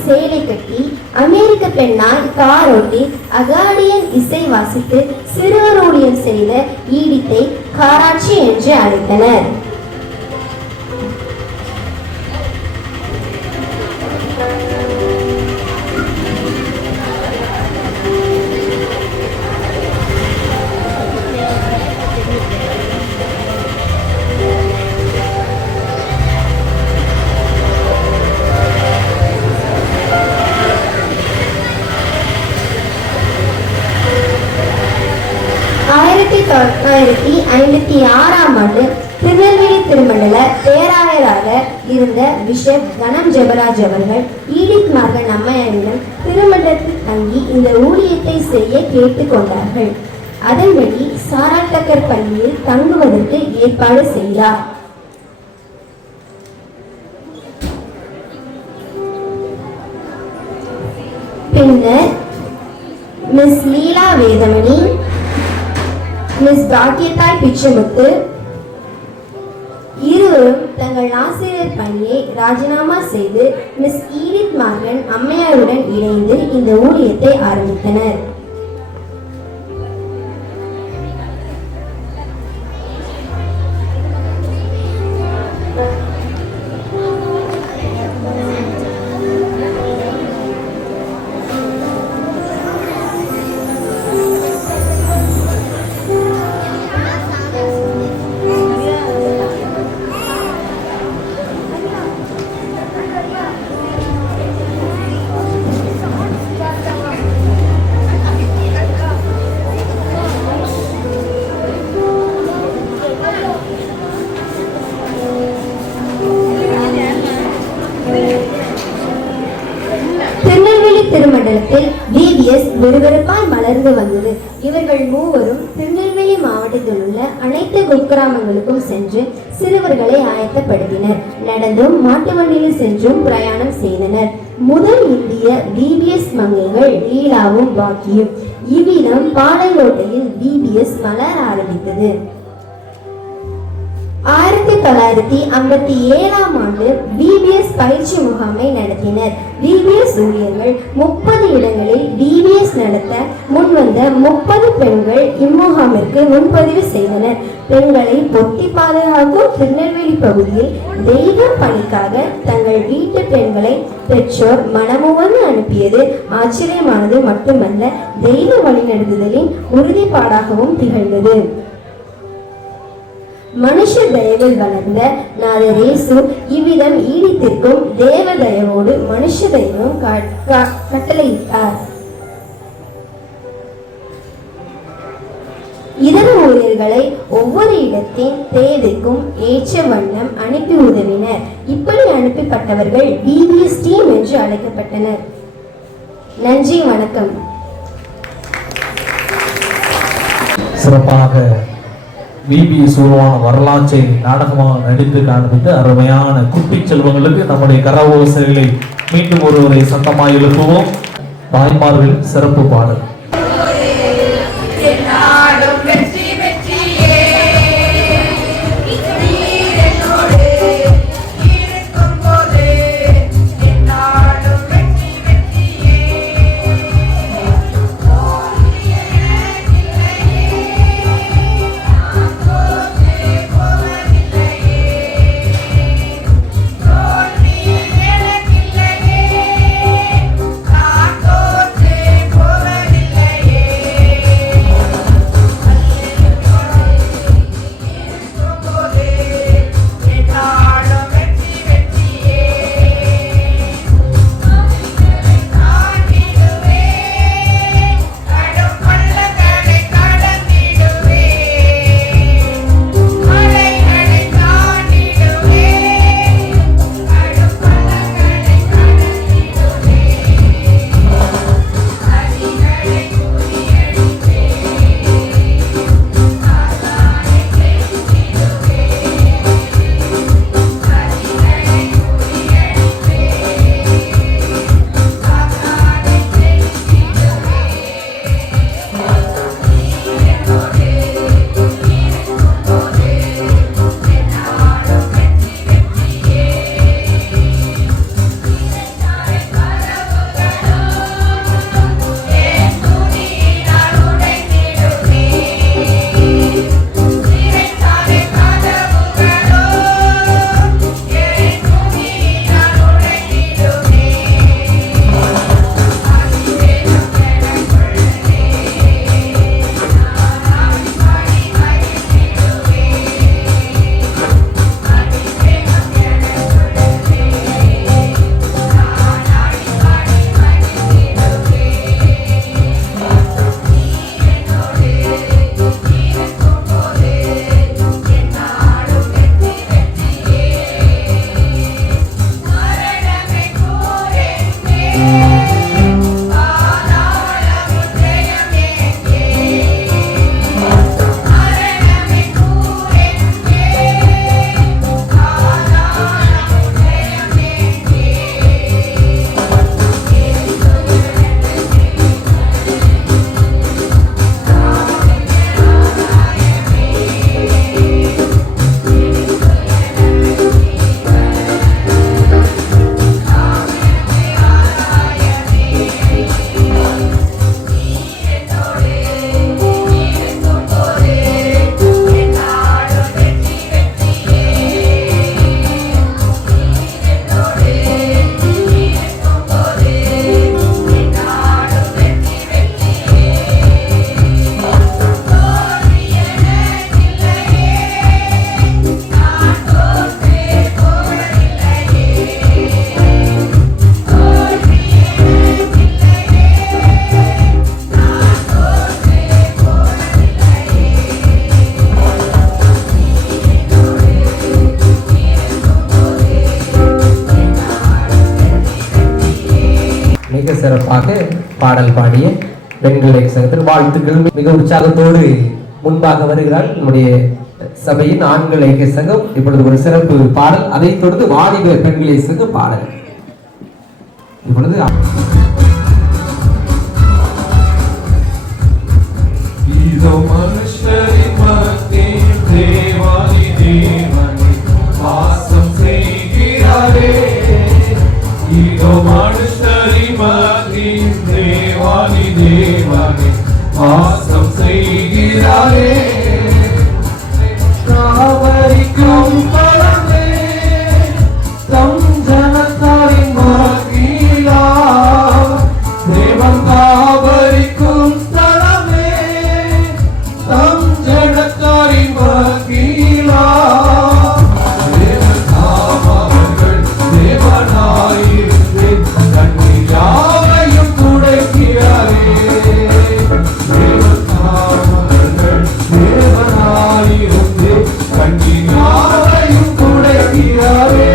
சேலை கட்டி, அமெரிக்க பெண்ணாய் காரோட்டி, அகாடியன் இசை வாசித்து சிறுவர் ஊழியம் செய்த ஈடித்தை காராட்சி என்று அழைத்தனர். ஆண்டு திருநெல்வேலி திருமண்டல பேராயராக இருந்த பிஷப் கனம் ஜெபராஜ் அவர்கள் ஈடித் மார்கன் அம்மையாரிடம் திருமண்டலத்தில் தங்கி இந்த ஊழியத்தை செய்ய கேட்டுக்கொண்டார்கள். அதன்படி சாராட்டக்கர் பள்ளியில் தங்குவதற்கு ஏற்பாடு செய்தார். பின்னர் மிஸ் லீலா வேதமணி, மிஸ் பாக்கியத்தாய் பிச்சமுத்து இருவரும் தங்கள் ஆசிரியர் பணியை ராஜினாமா செய்து மிஸ் ஈடித் மார்கன் அம்மையாருடன் இணைந்து இந்த ஊழியத்தை ஆரம்பித்தனர். திருமண்டலத்தில் VBS VBS விறுவிறுப்பாய் மலர்ந்து வந்தது. இவர்கள் மூவரும் திருநெல்வேலி மாவட்டத்தில் உள்ள அனைத்து குக்கிராமங்களுக்கும் சென்று சிறுவர்களை ஆயத்தப்படுத்தினர். நடந்தும் மாட்டு வண்டியில் சென்றும் பிரயாணம் செய்தனர். முதல் இந்திய VBS மங்கைகள் லீலாவும் பாக்கியும். இவ்விதம் பாளையோட்டையில் VBS மலர ஆரம்பித்தது. 1957ஆம் ஆண்டு VBS பயிற்சி முகாமை நடத்தினர். VBS ஊழியர்கள் 30 இடங்களில் VBS நடத்த முன்வந்த 30 பெண்கள் இம்முகாமிற்கு முன்பதிவு செய்தனர். பெண்களை பொத்தி பாதுகாக்கும் திருநெல்வேலி பகுதியில் தெய்வ பணிக்காக தங்கள் வீட்டு பெண்களை பெற்றோர் மனமுவந்து அனுப்பியது ஆச்சரியமானது மட்டுமல்ல, தெய்வ வழிநடத்துதலின் உறுதிப்பாடாகவும் திகழ்ந்தது. மனுஷ தயவில் வளர்ந்த நாதர் இயேசு இவ்விதம் ஈடித்திற்கும் தேவ தயவோடு மனுஷ தெய்வம் கட்டளையிட்டார். இதர ஊழியர்களை ஒவ்வொரு இடத்தின் தேவைக்கும் ஏற்ற வண்ணம் அனுப்பி உதவினர். இப்படி அனுப்பப்பட்டவர்கள் VBS டீம் என்று அழைக்கப்பட்டனர். நன்றி, வணக்கம். சிறப்பாக VBS உருவான வரலாற்றை நாடகமாக நடித்து காண்பித்த அருமையான குட்டி செல்வங்களுக்கு நம்முடைய கரகோசைகளை மீண்டும் ஒருவரை சத்தமாய் எழுப்புவோம். தாய்மார்கள் சிறப்பு பாடல். போவதில்லை மிக சிறப்பாக பாடல் பாடிய பெண்கள் இயக்க சங்கத்தின் வாழ்த்துக்கள். மிக உற்சாகத்தோடு முன்பாக வருகிறார் நம்முடைய சபையின் ஆண்கள் இயக்க சங்கம். இப்பொழுது ஒரு சிறப்பு பாடல், அதைத் தொடர்ந்து வாலிப பெண்கள் இயக்க சங்கம் பாடல். இப்பொழுது இதோ மனுஷரின் மத்தியில் தேவாதி தேவனே வாசம் செய்கிறாரே. இதோ மனுஷரின் மத்தியில் தேவாதி தேவனே வாசம் செய்கிறாரே. காவரிக்கும் பலமே தம் ஜனத்தாரின் மத்தியிலா தேவன் காவரிக்கும் ஸ்தலமே தம் ஜனத்தாரின் மத்தியிலா. தேவன் அவர்கள் தேவனாயிருந்து கண்ணீர் யாவையும் துடைக்கிறாரே. தேவன் அவர்கள் தேவனாயிருந்து கண்ணீர் யாவையும் துடைக்கிறாரே.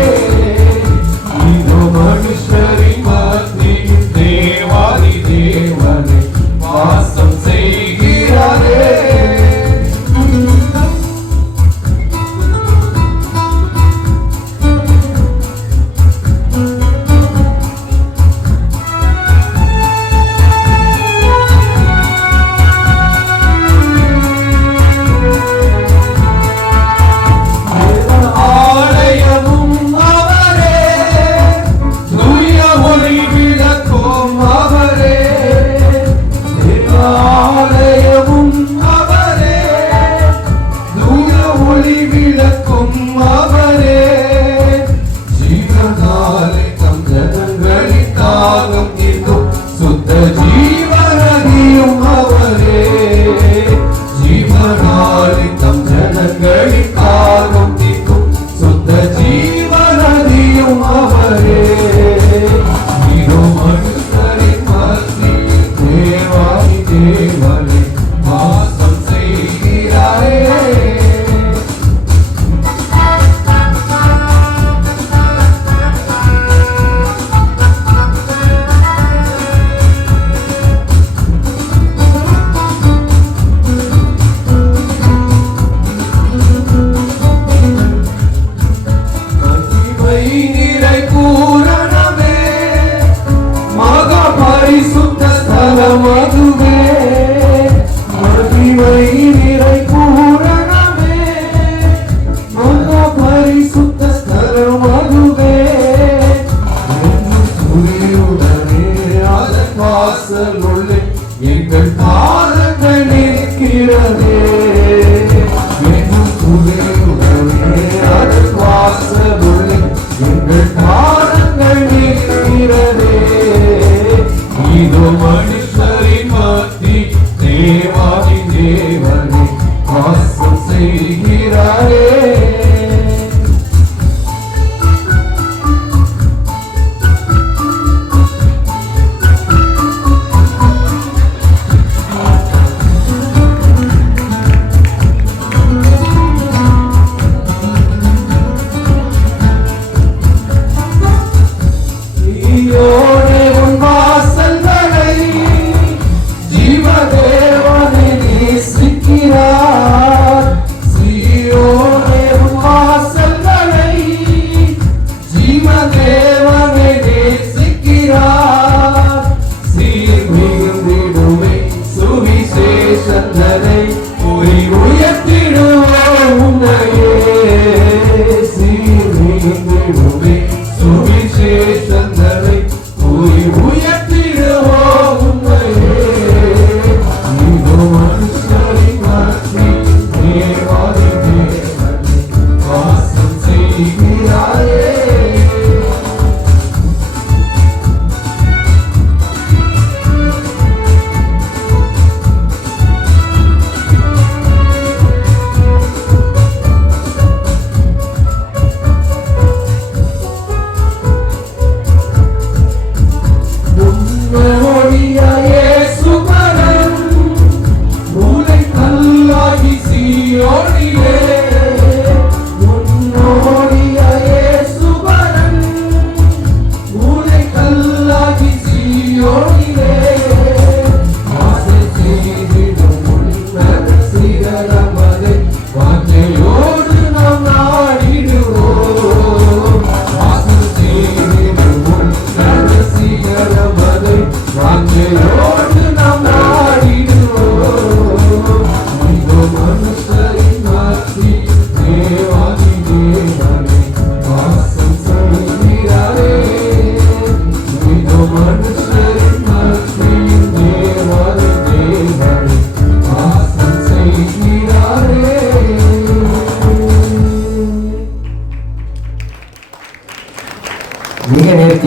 இதோ மனுஷரின் மத்தியில் தேவாதி தேவனே வாசம் செய்கிறாரே. ஆலயமும் அவரே, தூய ஒளி விளக்கும் அவரே. ஆலயமும் அவரே, தூய ஒளி விளக்கும் அவரே. ஜீவனாலே தம் ஜனங்களின் தாகம் தீர்க்கும் சுத்த ஜீவநதியும் அவரே. ஜீவனாலே தம் ஜனங்களின் தாகம் தீர்க்கும் சுத்த ஜீவநதியும் அவரே. இதோ மனுஷரின் மத்தியில் தேவாதி தேவனே வாசம் செய்கிறாரே. மகிமை நிறை பூரணமே மகா பரிசுத்த ஸ்தலம் அதுவே. மகிமை நிறை பூரணமே மகா பரிசுத்த ஸ்தலம் அதுவே. துதியுடனே அதன் வாசல் உள்ளே எங்கள் பாதங்கள் நிற்கிறதே. துதியுடனே அதன் வாசல் உள்ளே எங்கள் பாதங்கள் நிற்கிறதே. இதோ மனுஷரின் மத்தி தேவாதி தேவனே வாசம் செய்கிறாரே. தீயோனே உன் வாசல்களை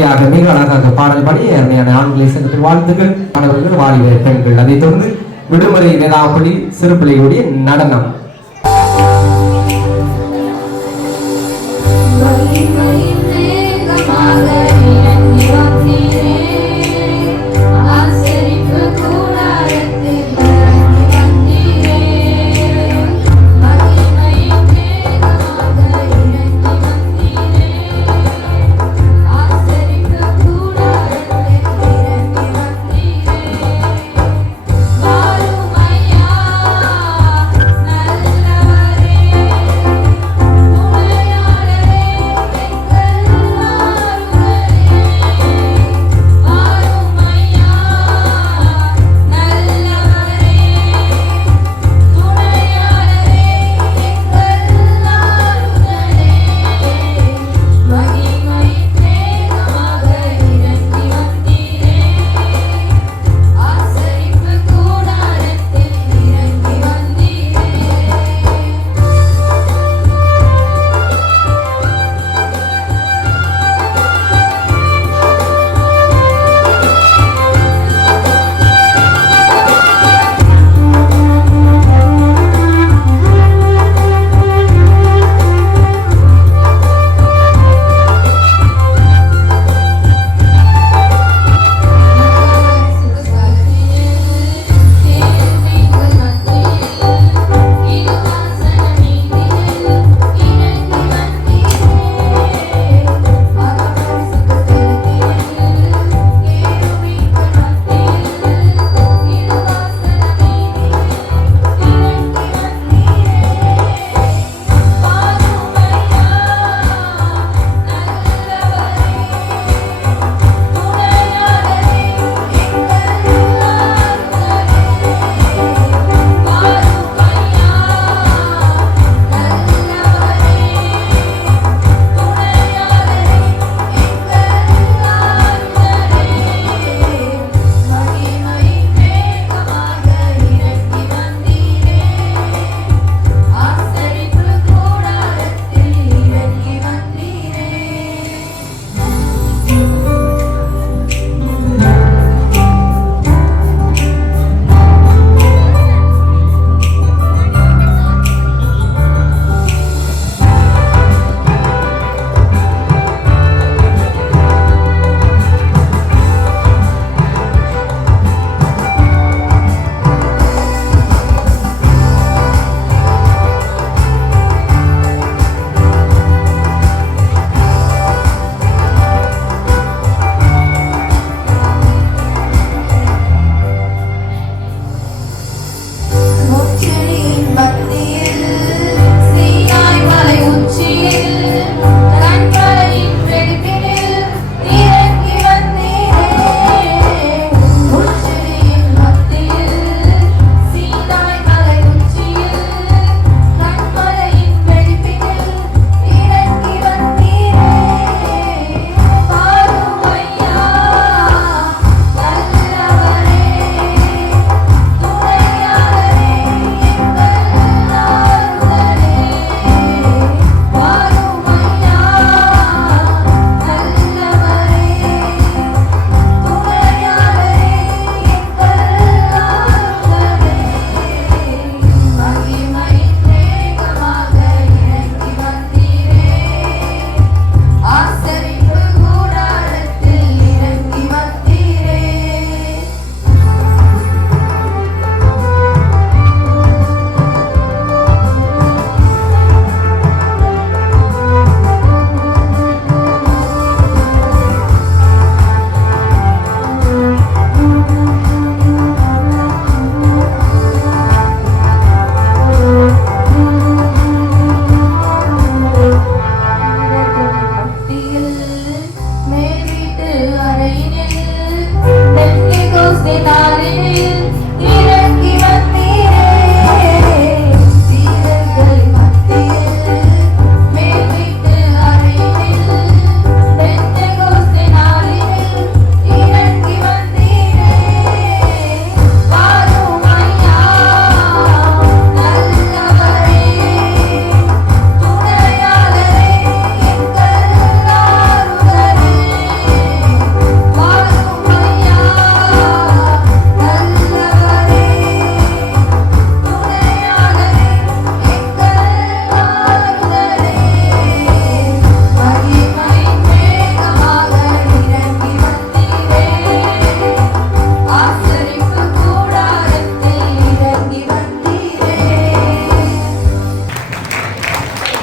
இறுதியாக மிக அழகாக பாடல் பாடி அருமையான ஆண்களை சங்கத்தில் வாழ்த்துக்கள், மாணவர்கள், வாலிப பெண்கள். அதைத் தொடர்ந்து விடுமுறை வேதாப்பள்ளி சிறுபிள்ளைகளுடைய நடனம். நல்லவரே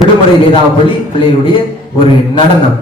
விடுமுறை வேதாபலி பிள்ளையுடைய ஒரு நடனம்.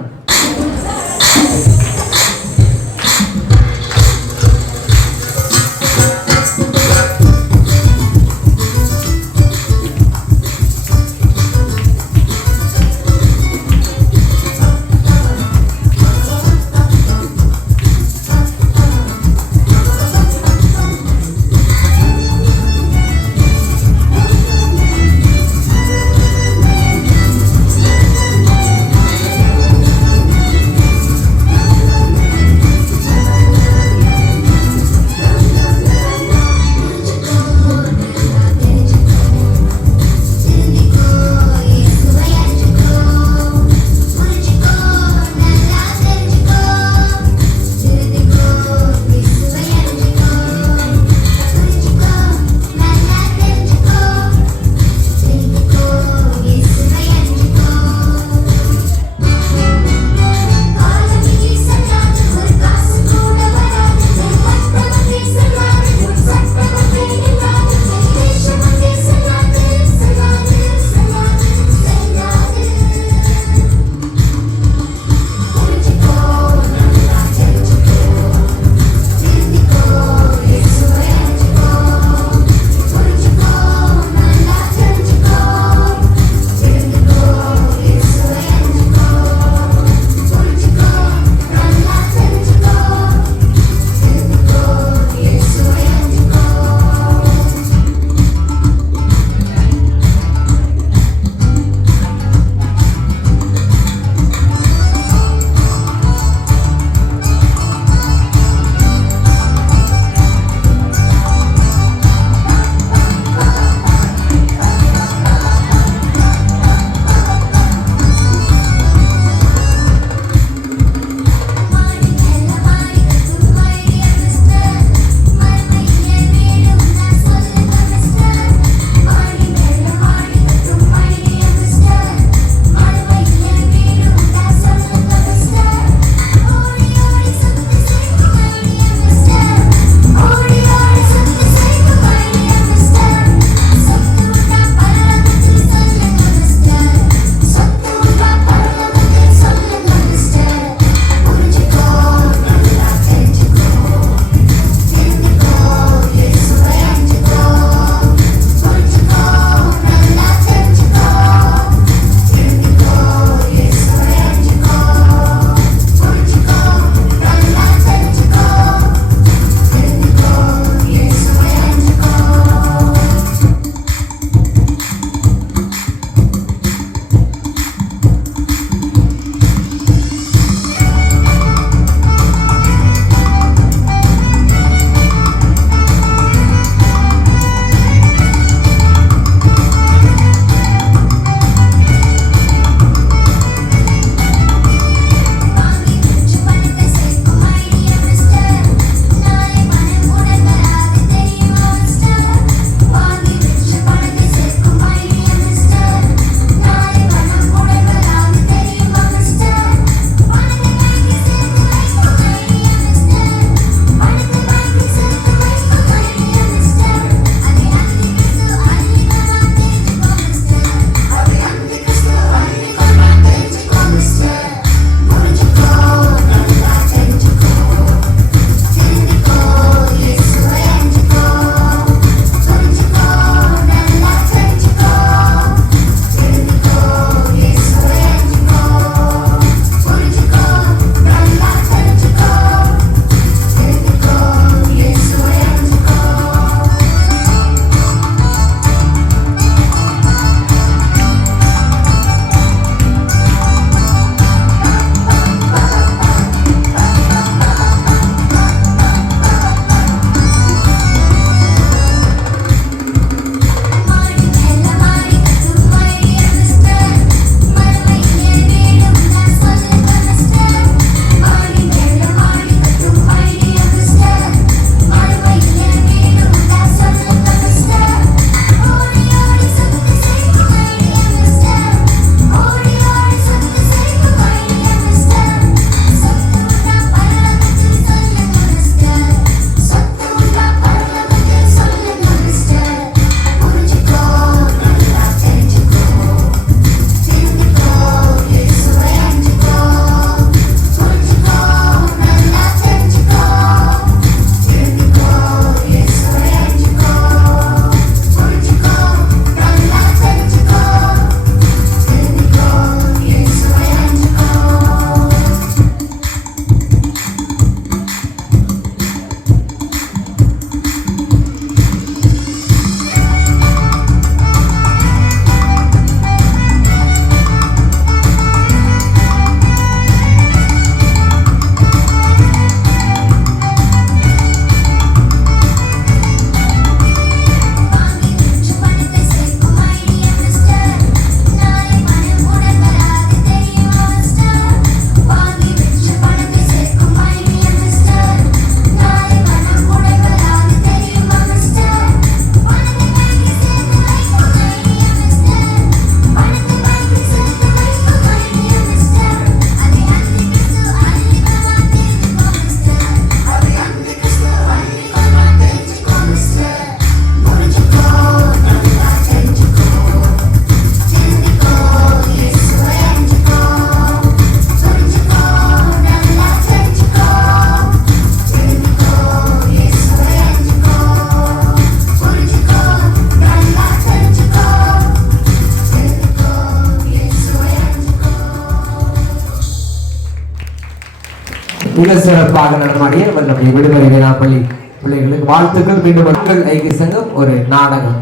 மிக சிறப்பாக நடமாடிய நம்முடைய விடுமுறை விழாப்பள்ளி பிள்ளைகளுக்கு வாழ்த்துக்கள். மீண்டும் மக்கள் ஐக்கிய சங்கம் ஒரு நாடகம்.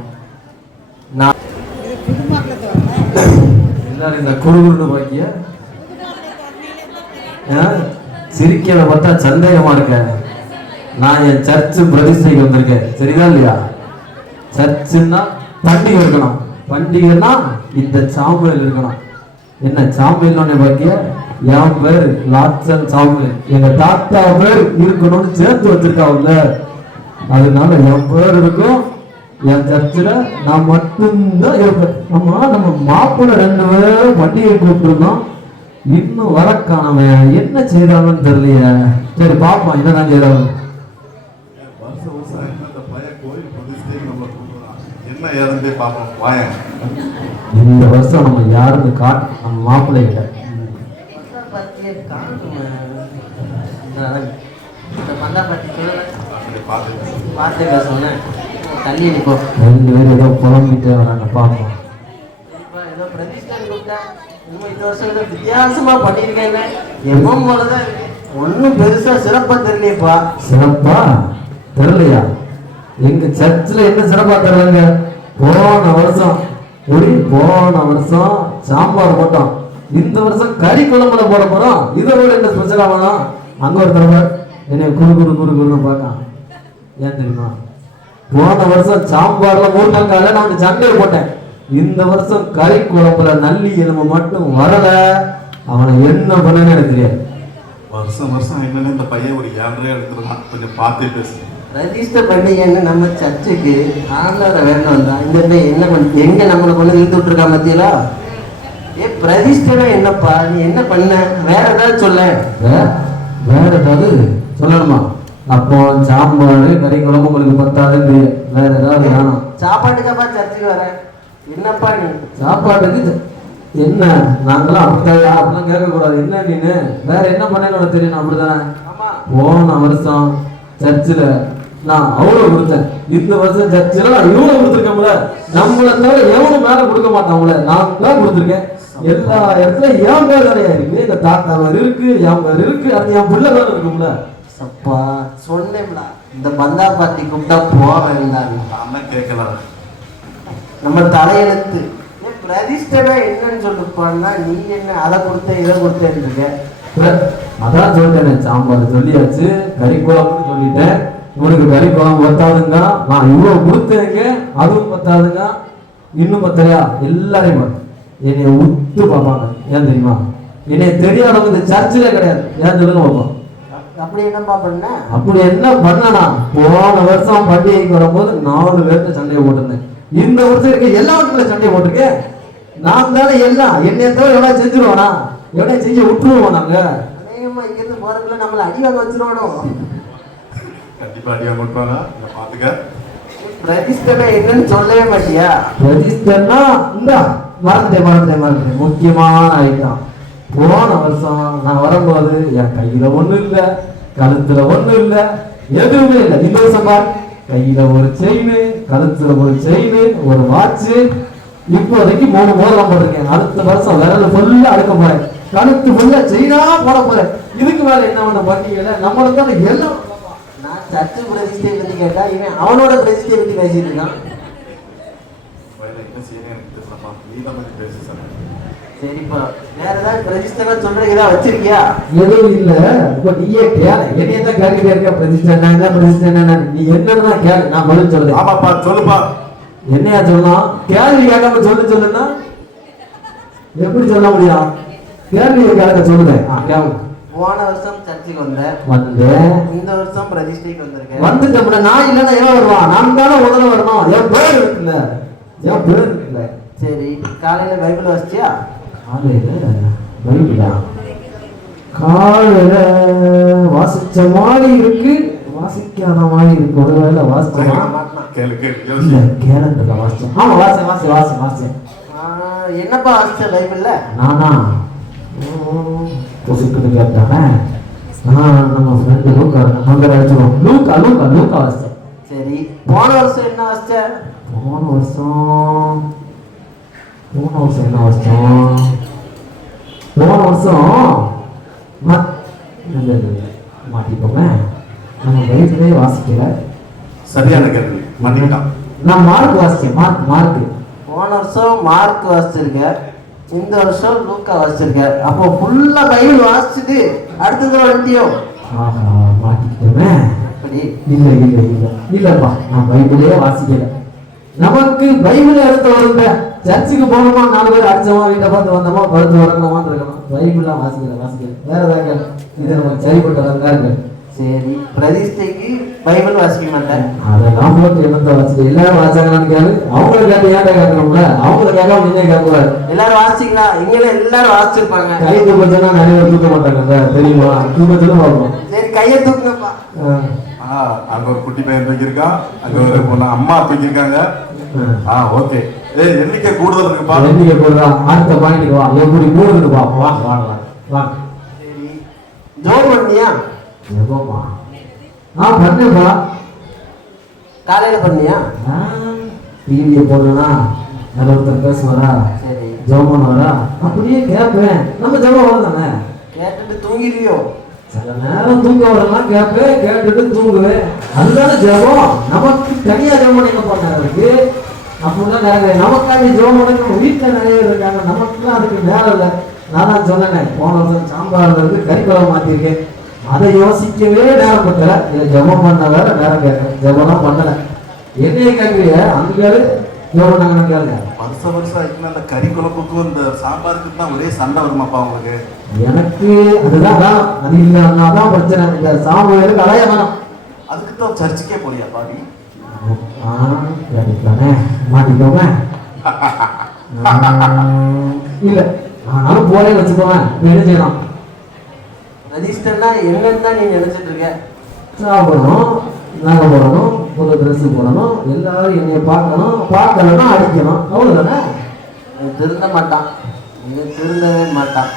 எல்லாரும் இந்த குறுகுறுன்னு பாக்கிய சிரிக்கிறத பார்த்தா சந்தேகமா இருக்க. நான் என் சர்ச்சு பிரதிஷ்டைக்கு வந்திருக்கேன், சரிதான் இல்லையா? சர்ச்சுன்னா பண்டிகை இருக்கணும், பண்டிகைன்னா இந்த சாமுவேல் இருக்கணும். என்ன சாமுவேல் பாக்கிய? என் பேர் லாட்சன் சாமுவேல், எங்க தாத்தா பேர் இருக்கணும்னு சேர்த்து வச்சிருக்காவுல்ல, அதனால என் பேர் இருக்கும். என் சர்ச்சில் நான் மட்டும்தான் இருப்பேன். நம்ம மாப்பிள்ளை 2 பேரும் பண்டிகை கூப்பிட்டுருந்தோம், இன்னும் வர காணாம. என்ன செய்யறாங்கன்னு தெரியலையே. சரி பாப்போம் என்னதான் செய்யறாங்க. இந்த வருஷம் நம்ம யாருன்னு காட்டு, நம்ம மாப்பிள்ளை கிட்ட தள்ளி நிற்போம். 2 பேரும் ஏதோ புலம்பிட்டே வராங்க, பார்ப்போம். ஏதோ பிரதிஷ்டை கூப்பிட்டேன், இந்த வருஷம் ஏதோ வித்தியாசமா பண்ணிருக்கேங்க. எப்பவும் போலதான் இருக்கு, ஒன்னும் பெருசா சிறப்பா தெரியலையப்பா. சிறப்பா தெரியலையா? எங்க சர்ச்சில் என்ன சிறப்பா தெரியலங்க. போன வருஷம் சாம்பார் போட்டோம், இந்த வருஷம் கறி குழம்புல போட போறோம். இதை விட என்ன ஸ்பெஷலா வேணும்? அங்க ஒரு தடவை என்னை குறுன்னு பார்க்கலாம். ஏன் தெரியுமா? போன வருஷம் சாம்பார்ல முருங்கைக்கால நான் சண்டையை போட்டேன். இந்த வருஷம் கறி குழம்புல நல்லி எலும்பு மட்டும் வரல. அவனை என்ன பண்ணன்னு எனக்கு தெரியாது. வருஷம் என்னன்னு இந்த பையன் ஒரு 7 எடுத்துருக்கான், கொஞ்சம் பார்த்தே பேசு. ரெஜிஸ்டர் பண்ணிங்கன்னு நம்ம சர்ச்சுக்கு ஆண்டவரை வேணும் தான். இந்த என்ன பண்ணி எங்க நம்மளை கொண்டு இழுத்து விட்டுருக்கா மத்தியில? பிரதிஷ்டனா என்னப்பா? நீ என்ன பண்ண? வேற ஏதாவது சொல்ல. வேற ஏதாவது சொல்லணுமா? அப்போ சாம்பார் கறி குழம்பு உங்களுக்கு பத்தாதுன்னு வேற ஏதாவது வேணும்? சாப்பாட்டுக்காப்பா சர்ச்சுக்கு வர? என்னப்பா நீ சாப்பாட்டுக்கு என்ன? நாங்களாம் அப்படிலாம் கேட்கக்கூடாது. என்ன நீனு வேற என்ன பண்ண தெரியும்? அப்படிதானே? போன வருஷம் சர்ச்சில் நான் அவ்வளவு கொடுத்தேன், இந்த வருஷம் சர்ச்சில் நான் இவ்வளவு கொடுத்துருக்கேன்ல. நம்மளை தவிர எவனும் மேல கொடுக்க மாட்டாங்கள, நான் தான் கொடுத்துருக்கேன். எல்லா இடத்துலயும் என் பேர் நிறையா இருக்கு, எங்க தாத்தா பேர் இருக்கு, என் பேர் இருக்கு, அது என் பிள்ளை வேற இருக்கும்ல. அப்பா சொன்னேன்ல, இந்த பந்தா பார்ட்டி கூப்பிட்டா போவேன். நான் கேட்கல, நம்ம தலையெழுத்து. பிரதிஷ்டனா என்னன்னு சொல்லிருப்பான்னா, நீ என்ன அதை கொடுத்த இதை கொடுத்தேன்னு இருக்க. அதான் சொல்லிட்டேன், சாம்பார் சொல்லியாச்சு, கறி குழம்புன்னு சொல்லிட்டேன். உனக்கு கறி குழம்பு பத்தாதுங்க, நான் இவ்வளவு கொடுத்தேங்க, அதுவும் பத்தாதுங்க, இன்னும் பத்தலையா? எல்லாரையும் என்னைய உத்து பார்ப்பாங்க. ஏன் தெரியுமா? என்னைய தெரியாதவங்க இந்த சர்ச்சில் கிடையாது. ஏன் சொல்லுங்க பார்ப்போம். அப்படி என்னப்பா பண்ண? அப்படி என்ன பண்ணனா? போன வருஷம் பண்டிகைக்கு வரும்போது 4 பேர்த்த சண்டையை போட்டிருந்தேன். இந்த வருஷம் இருக்க எல்லா வீட்டுல சண்டையை போட்டிருக்கேன். நான் தானே எல்லாம், என்னைய தவிர எவ்வளவு செஞ்சிருவானா? எவ்வளவு செஞ்சு விட்டுருவோம் நாங்க. இங்கிருந்து போறதுக்குள்ள நம்மள அடிவாங்க வச்சிருவானோ? கண்டிப்பா அடிவாங்க விட்டுவாங்க. பாத்துக்க, பிரதிஷ்டனா என்னன்னு சொல்லவே மாட்டியா? பிரதிஷ்டனா இந்த மறந்துட்டேன் முக்கியமான ஐட்டம். போன வருஷம் நான் வரும்போது என் கையில ஒண்ணு இல்ல, கழுத்துல ஒண்ணு இல்ல, எதுவுமே இல்லை. இந்த வருஷம் பார், கையில ஒரு செயின், கழுத்துல ஒரு செயின், ஒரு வாட்சு, இப்போதைக்கு 3 மோதிரம் போட்டிருக்கேன். அடுத்த வருஷம் விரல் ஃபுல்லா அடுக்க போறேன், கழுத்து ஃபுல்லா செயினா போட போறேன். இதுக்கு மேல என்ன பண்ண பண்டிகையில நம்மளுக்கு தான் எல்லாம். நான் சர்ச்சு பிரதிஷ்டை பத்தி கேட்டா இவன் அவனோட பிரதிஷ்டை பத்தி பேசிட்டு இருக்கான். சரிப்பா, வேற ஏதாவது பிரதிஷ்டை சொல்றீங்களா? வச்சிருக்கியா? எதுவும் இல்ல. இப்ப நீயே கேள, என்னைய தான் கேட்டுட்டே இருக்க. பிரதிஷ்டை நீ என்னன்னு கேளு, நான் பதில் சொல்றேன். ஆமாப்பா சொல்லுப்பா. என்னையா சொல்லலாம்? கேள்வி கேட்காம சொல்லுன்னா எப்படி சொல்ல முடியும்? கேள்வி கேட்க சொல்லுவேன். போன வருஷம் சர்ச்சுக்கு வந்தேன், இந்த வருஷம் பிரதிஷ்டைக்கு வந்திருக்கேன். வந்துட்டோம்ல, நான் இல்லைன்னா எவன் வருவான்? நான் தானே முதல்ல வரணும். என் பேர் இருக்குல்ல, என் பேர் இருக்குல்ல. சரி, காலையில பைபிள் வாசிச்சியா? காலையில பைபிளா? காலையில வாசிச்ச மாதிரி இருக்கு, வாசிக்காத மாதிரி இருக்கு. ஒருவேளை வாசிச்சா கேலண்டர்ல வாசிச்சேன். ஆமா வாசிச்சேன். என்னப்பா வாசிச்ச பைபிள்ல? நானா பொசுக்குன்னு கேட்டானே. நம்ம ஃப்ரெண்டு லூக்கா வாசிச்சேன். சரி, போன வருஷம் என்ன வாசிச்ச? போன வருஷம் என்ன வாசிச்சோம்? போன வருஷம் மாட்டிக்கோங்க. நம்ம பைபிளே வாசிக்கல. சரியான கேள்வி, மாட்டிக்கிட்டான். நான் மார்க் வாசிச்சேன். மார்க் போன வருஷம் மார்க் வாசிச்சிருக்கேன், இந்த வருஷம் லூக்கா வாசிச்சிருக்கேன். அப்போ ஃபுல்லா பைபிள் வாசிச்சுட்டு அடுத்தது வண்டியோ மாட்டிக்கிட்டோமே. இல்லப்பா, நான் பைபிளே வாசிக்கல. நமக்கு பைபிள் எடுத்து வருங்க. சர்ச்சுக்கு போனோமா, 4 பேர் அடிச்சோமா, வீட்டை பார்த்து வந்தோமா, படுத்து வரணுமான்னு இருக்கணும். பைபிள்லாம் வாசிக்கல. வேற ஏதாவது இது நமக்கு சரிப்பட்டதாக இருக்கு. சரி, பிரதிஷ்டைக்கு பைபிள் வாசிக்க மாட்டேன். அதெல்லாம் போட்டு என்னத்த வாசிக்க, எல்லாரும் வாசிச்சாங்கன்னு கேளு. அவங்கள கேட்டு ஏன்டா கேட்கணும்ல, அவங்கள கேட்காம நீங்க கேட்கக்கூடாது. எல்லாரும் வாசிச்சிங்களா? இங்கே எல்லாரும் வாசிச்சிருப்பாங்க. கை தூக்கச்சுன்னா நிறைய பேர் தூக்க மாட்டாங்க, தெரியுமா? தூக்கச்சுன்னு பார்ப்போம். சரி, கையை தூக்குங்கப்பா. அங்க ஒரு குட்டி பையன் தூக்கியிருக்கான், அங்க ஒரு பொண்ணு அம்மா தூக்கியிருக்காங்க. ஓகே. எண்ணிக்கை கூடுதல் இருக்குப்பா. எண்ணிக்கை கூடுதல். அடுத்த பாயிண்ட் வா. எப்படி கூடுதல் வா. வா. சரி, ஜோம் பண்ணியா? எப்போமா? பண்ணேப்பா. காலையில பண்ணியா? டிவியை போடுறா, ஒருத்தர் பேசுவாரா? சரி, ஜோமன் வரா, அப்படியே கேட்பேன். நம்ம ஜோமன் வரதானே, கேட்டுட்டு தூங்கிடுவியோ? சில நேரம் தூங்க வரலாம், கேட்பேன், கேட்டுட்டு தூங்குவேன். அதுதானே ஜபம். நமக்கு தனியா ஜபம் என்ன பண்ணாருக்கு? அப்படிதான் நிறைய நமக்காக ஜோமனுக்கு வீட்டில் நிறைய இருக்காங்க, நமக்குலாம் அதுக்கு நேரம் இல்லை. நான் தான் சொன்னேன், போன வருஷம் சாம்பார்ல இருந்து கறிக்குழம்பு மாத்திருக்கேன். அதை யோசிக்கவே நேரம் பத்தல. இதை ஜபம் பண்ண வேற நேரம் கேட்கறேன். ஜபம்லாம் பண்ணல. என்னைய கேட்கலையே, அந்த கேளு ஜபம் நாங்க கேளுங்க. வருஷம் ஆயிடுச்சுன்னா அந்த கறி குழம்புக்கும் இந்த சாம்பாருக்கு தான் ஒரே சண்டை வருமாப்பா உங்களுக்கு? எனக்கு அதுதான் அது இல்லைன்னாதான் பிரச்சனை. இந்த சாம்பாருக்கு அலைய வேணாம். அதுக்கு தான் சர்ச்சுக்கே போறியா பாடி? மாட்டிக்கோங்க. இல்ல ஆனாலும் போறேன்னு வச்சுக்கோவேன். என்ன செய்யலாம்? ரெஜிஸ்டர்னா என்னன்னு தான் நீ நினைச்சிட்டு இருக்க. சாப்பிடணும், நகை போடணும், புது ட்ரெஸ் போடணும், எல்லாரும் என்னைய பார்க்கணும், பார்க்கலன்னா அடிக்கணும், அவ்வளவுதானே. திருந்த மாட்டான், திருந்தவே மாட்டான்.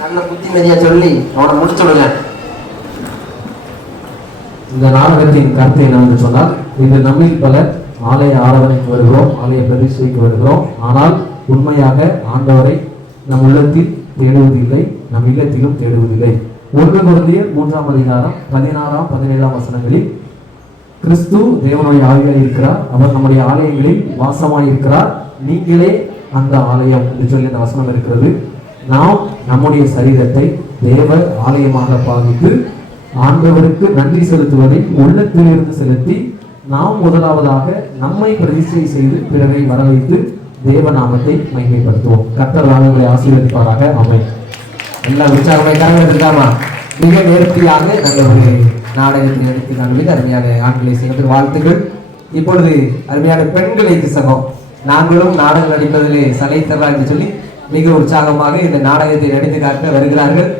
நல்ல புத்திமதியா சொல்லி அவனை முடிச்சுடுங்க. இந்த நாடகத்தின் கருத்தை என்னவென்று சொன்னால், இன்று நம்மில் பலர் ஆலய ஆராதனைக்கு வருகிறோம், ஆலய பிரதிஷ்டைக்கு வருகிறோம். ஆனால் உண்மையாக ஆண்டவரை நம் உள்ளத்தில் தேடுவதில்லை, நம் இல்லத்திலும் தேடுவதில்லை. 1 கொரிந்தியர் 3ஆம் அதிகாரம் 16ஆம் 17ஆம் வசனங்களில் கிறிஸ்து தேவனுடைய ஆவியாய் இருக்கிறார், அவர் நம்முடைய ஆலயங்களில் வாசமாய் இருக்கிறார், நீங்களே அந்த ஆலயம் என்று சொல்லி அந்த வசனம் இருக்கிறது. நாம் நம்முடைய சரீரத்தை தேவ ஆலயமாக பாவித்து ஆண்டவருக்கு நன்றி செலுத்துவதை உள்ளத்திலிருந்து செலுத்தி நாம் முதலாவதாக நம்மை பிரதிஷ்டை செய்து பிறரை வரவைத்து தேவ நாமத்தை மகிமைப்படுத்துவோம். கர்த்தர் நாமங்களை ஆசீர்வதிப்பாராக. ஆமென். எல்லா உற்சாகமாய் கரங்கெடுத்துக்காமா மிக நேர்த்தியாக நல்ல நாடகத்தில் எடுத்து காண்பது அருமையான ஆண்களை செய்வது வாழ்த்துக்கள். இப்பொழுது அருமையான பெண்களை சகம் நாங்களும் நாடகம் நடிப்பதிலே சலைத்தரா என்று சொல்லி மிக உற்சாகமாக இந்த நாடகத்தை நடித்து காட்ட வருகிறார்கள்.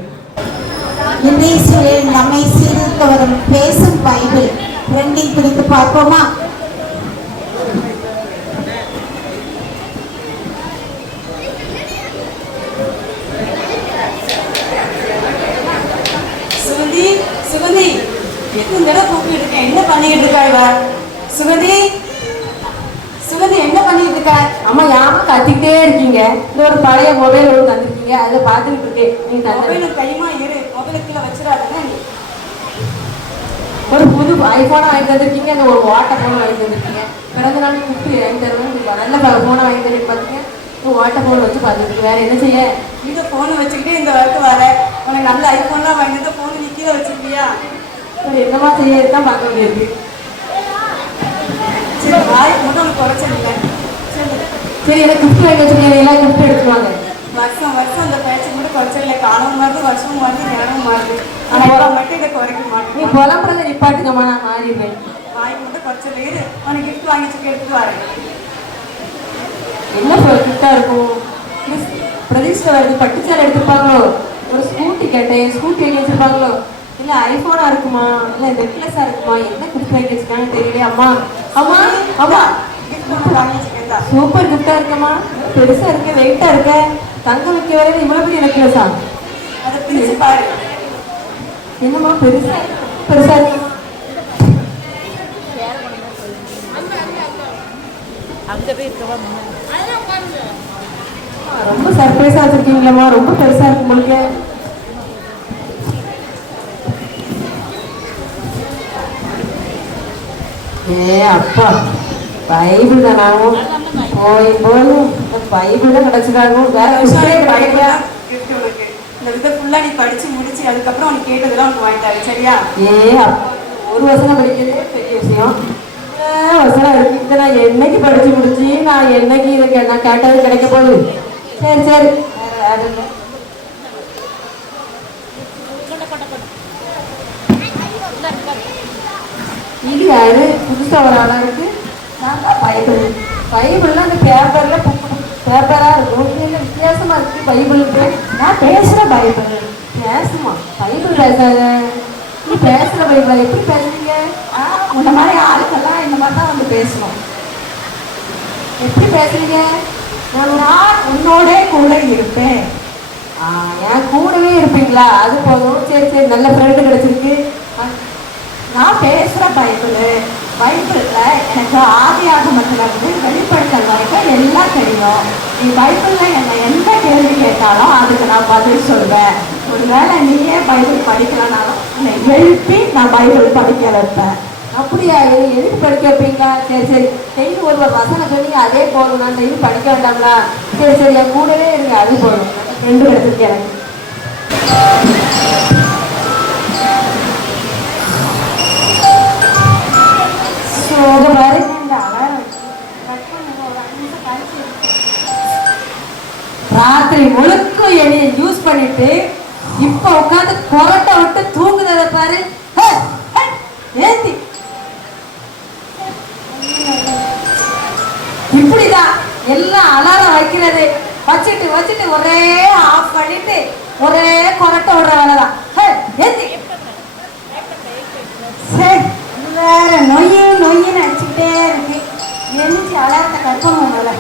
இன்றைய சூழலில் நம்மை சீர்திருத்த வரும் பேசும் பைபிள் 2 குறித்து பார்ப்போமா? சுகந்தி எத்தனை தடவை கூப்பிட்டு இருக்கேன், என்ன பண்ணிட்டு இருக்கா இவ? சுகந்தி என்ன பண்ணிட்டு இருக்கா? அம்மா யாரும் கத்திக்கிட்டே இருக்கீங்க. இந்த ஒரு பழைய மொபைல் ஒன்று தந்துருக்கீங்க, அதை பார்த்துக்கிட்டு இருக்கேன். நீங்க மொபைல் கைமா இரு, மொபைல கீழே வச்சிடாதுன்னா நீ ஒரு புது ஐபோனை வாங்கி தந்துருக்கீங்க, அந்த ஒரு வாட்டர் போனை வாங்கி தந்துருக்கீங்க. பிறந்த நாள் கூப்பிட்டு வாங்கி தருவேன், நல்ல போனை வாங்கி தருவேன். பார்த்தீங்க வாட்டர் போன் வச்சு பார்த்துருக்கு. வேற என்ன செய்ய? இந்த போனை வச்சுக்கிட்டே இந்த வரைக்கும் வர உனக்கு நல்ல ஐபோன்லாம் வாங்கிட்டு போனை நீ கீழே வச்சிருக்கியா? என்னமா செய்யதான் பார்க்க வேண்டியிருக்கு. சரி வாய் மட்டும் உனக்கு குறைச்சதில்லை. சரி எனக்கு கிஃப்ட் வாங்கி வச்சுருக்கீங்க, எல்லாம் கிஃப்ட் எடுத்துவாங்க. வருஷம் அந்த பேச்சு மட்டும் குறைச்சதில்லை. காலமும் மாறுது, வருஷமும் மாறுது, நேரமும் மாறுது. ஆனால் மட்டும் இதை குறைக்க மாட்டேன். நீ புலம்புறத நிப்பாட்டுக்கம்மா, நான் மாறிடுவேன். வாய் மட்டும் குறைச்சல உனக்கு கிஃப்ட் வாங்கி வச்சுக்க எடுத்துட்டு வரேன். என்ன கிஃப்டா இருக்கும்? பிரதிஷ்டை வருது, பட்டுச்சாலை எடுத்துருப்பாங்களோ? ஒரு ஸ்கூட்டி கேட்டேன், ஸ்கூட்டி வாங்கி வச்சிருப்பாங்களோ? இல்ல ஐபோனா இருக்குமா, இல்ல நெக்லஸா இருக்குமா? என்ன கிஃப்ட் வாங்கி வச்சிருக்காங்க தெரியல. அம்மா அம்மா அம்மா சூப்பர் கிஃப்டா இருக்கம்மா, பெருசா இருக்க, வெயிட்டா இருக்க, தங்க வைக்க வரையில இவ்வளவு பெரிய நெக்லஸா? அதை பிரிச்சு பாரு. என்னம்மா பெருசா இருக்குமா? ரொம்ப சர்ப்ரைஸா வச்சிருக்கீங்களா? ரொம்ப பெருசா இருக்கு உங்களுக்கு. ஏ அப்பா, பைபிள் தானாகும் போய் போதும் பைபிள் தான் கிடைச்சிடாகும். வேற விஷயம் கிடைக்கல. இந்த இதை ஃபுல்லா நீ படிச்சு முடிச்சு அதுக்கப்புறம் உனக்கு கேட்டதெல்லாம் உனக்கு வாங்கிட்டாரு. சரியா? ஏ அப்பா, ஒரு வசனம் படிக்கிறதே பெரிய விஷயம். வசனம் இருக்கு. இதை நான் என்னைக்கு படிச்சு முடிச்சு நான் என்னைக்கு இதை நான் கேட்டது கிடைக்க போகுது. சரி சரி, வேற இல்லை. இது யாரு புதுசா ஒரு ஆளா இருக்கு? நான் தான் பைபிள். பைபிள்லாம் அந்த பேப்பர்ல பேப்பரா இருக்கும். இல்லை வித்தியாசமா இருக்கு பைபிளுக்கு. நான் பேசுற பைபிள் பேசுமா? பைபிள் பேசாத. நீ பேசுற பைபிளா? எப்படி பேசுறீங்க? உன்ன மாதிரி ஆளுக்கெல்லாம் இந்த மாதிரி தான் வந்து பேசணும். எப்படி பேசுறீங்க? நான் உன்னோட கூட இருப்பேன். என் கூடவே இருப்பீங்களா? அது போதும். சரி சரி, நல்ல ஃப்ரெண்டு கிடைச்சிருக்கு. நான் பேசுற பைபிள் பைபிள்ல எனக்கு ஆதியாகமத்துல இருந்து வெளிப்படுத்தல் வரைக்கும் எல்லாம் தெரியும். நீ பைபிள்ல என்ன எந்த கேள்வி கேட்டாலும் அதுக்கு நான் பதில் சொல்வேன். ஒருவேளை நீயே பைபிள் படிக்கலனாலும் என்னை எழுப்பி நான் பைபிள் படிக்க வைப்பேன். அப்படியா? எதுக்கு படிக்க வைப்பீங்களா? சரி சரி, டெய்லி ஒரு வசனம் சொன்னீங்க, அதே போதும். நான் டெய்லி படிக்க வேண்டாங்களா? சரி சரி, என் கூடவே இருங்க. அது போதும். ரெண்டு கிடைச்சிருக்கு எனக்கு. பாரு, ராத்திரி முழுக்கும் என்னைய யூஸ் பண்ணிட்டு இப்ப உட்காந்து கொரட்டை விட்டு தூங்குறத பாரு. ஏத்தி இப்படிதான் எல்லாம் அலாரம் வைக்கிறது. வச்சுட்டு வச்சுட்டு ஒரே ஆஃப் பண்ணிட்டு ஒரே கொரட்டை விடுற வேலைதான். ஏத்தி வேற நொய்யின்னு அடிச்சுக்கிட்டே இருக்கு. எழுச்சி அலாரத்தை கற்பனை மேல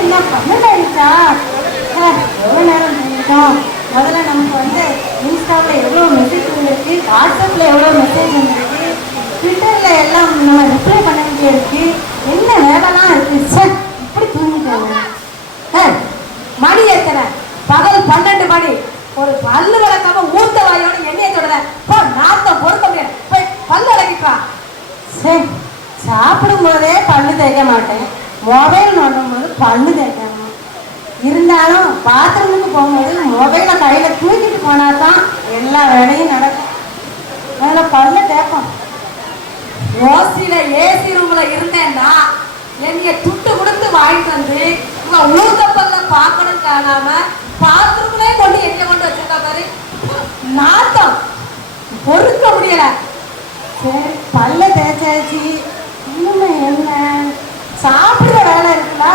என்ன 12 ஆயிடுச்சா? எவ்வளோ நேரம் பண்ணிட்டோம். முதல்ல நமக்கு வந்து இன்ஸ்டாவில் எவ்வளோ மெசேஜ் வந்துருக்கு, வாட்ஸ்அப்பில் எவ்வளோ மெசேஜ் வந்துருக்கு, ட்விட்டரில் எல்லாம் நம்ம ரிப்ளை பண்ண வேண்டிய இருக்கு. என்ன வேலைலாம் இருக்கு. சார் இப்படி தூங்கிட்டாங்க. மணி எத்தனை? பகல் 12 மணி. ஒரு பல்லு விளக்காம ஊத்த வாயோட எண்ணெயை தொடர நாத்தம் பொறுக்க முடியாது. போய் பல்லு விளக்கிக்கா. சரி, சாப்பிடும் போதே பல்லு தேய்க்க மாட்டேன். மொபைல் நோண்டும் போது பல்லு தேய்க்கணும். இருந்தாலும் பாத்ரூமுக்கு போகும்போது மொபைலை கையில தூக்கிட்டு போனா தான் எல்லா வேலையும் நடக்கும். அதில் பல்ல தேய்ப்போம். ஓசியில ஏசி ரூம்ல இருந்தேன்னா என்னைய துட்டு கொடுத்து வாங்கிட்டு வந்து ஊத்த பல்ல பாக்கணும் காணாம பாத்ரூம்லயே கொண்டு எண்ணெய் கொண்டு வச்சிருக்கா பாரு. நாத்தம் பொறுக்க முடியல. சரி, பல்ல தேய்ச்சாச்சு. இன்னும் என்ன சாப்பிடுற வேலை இருக்குல்ல?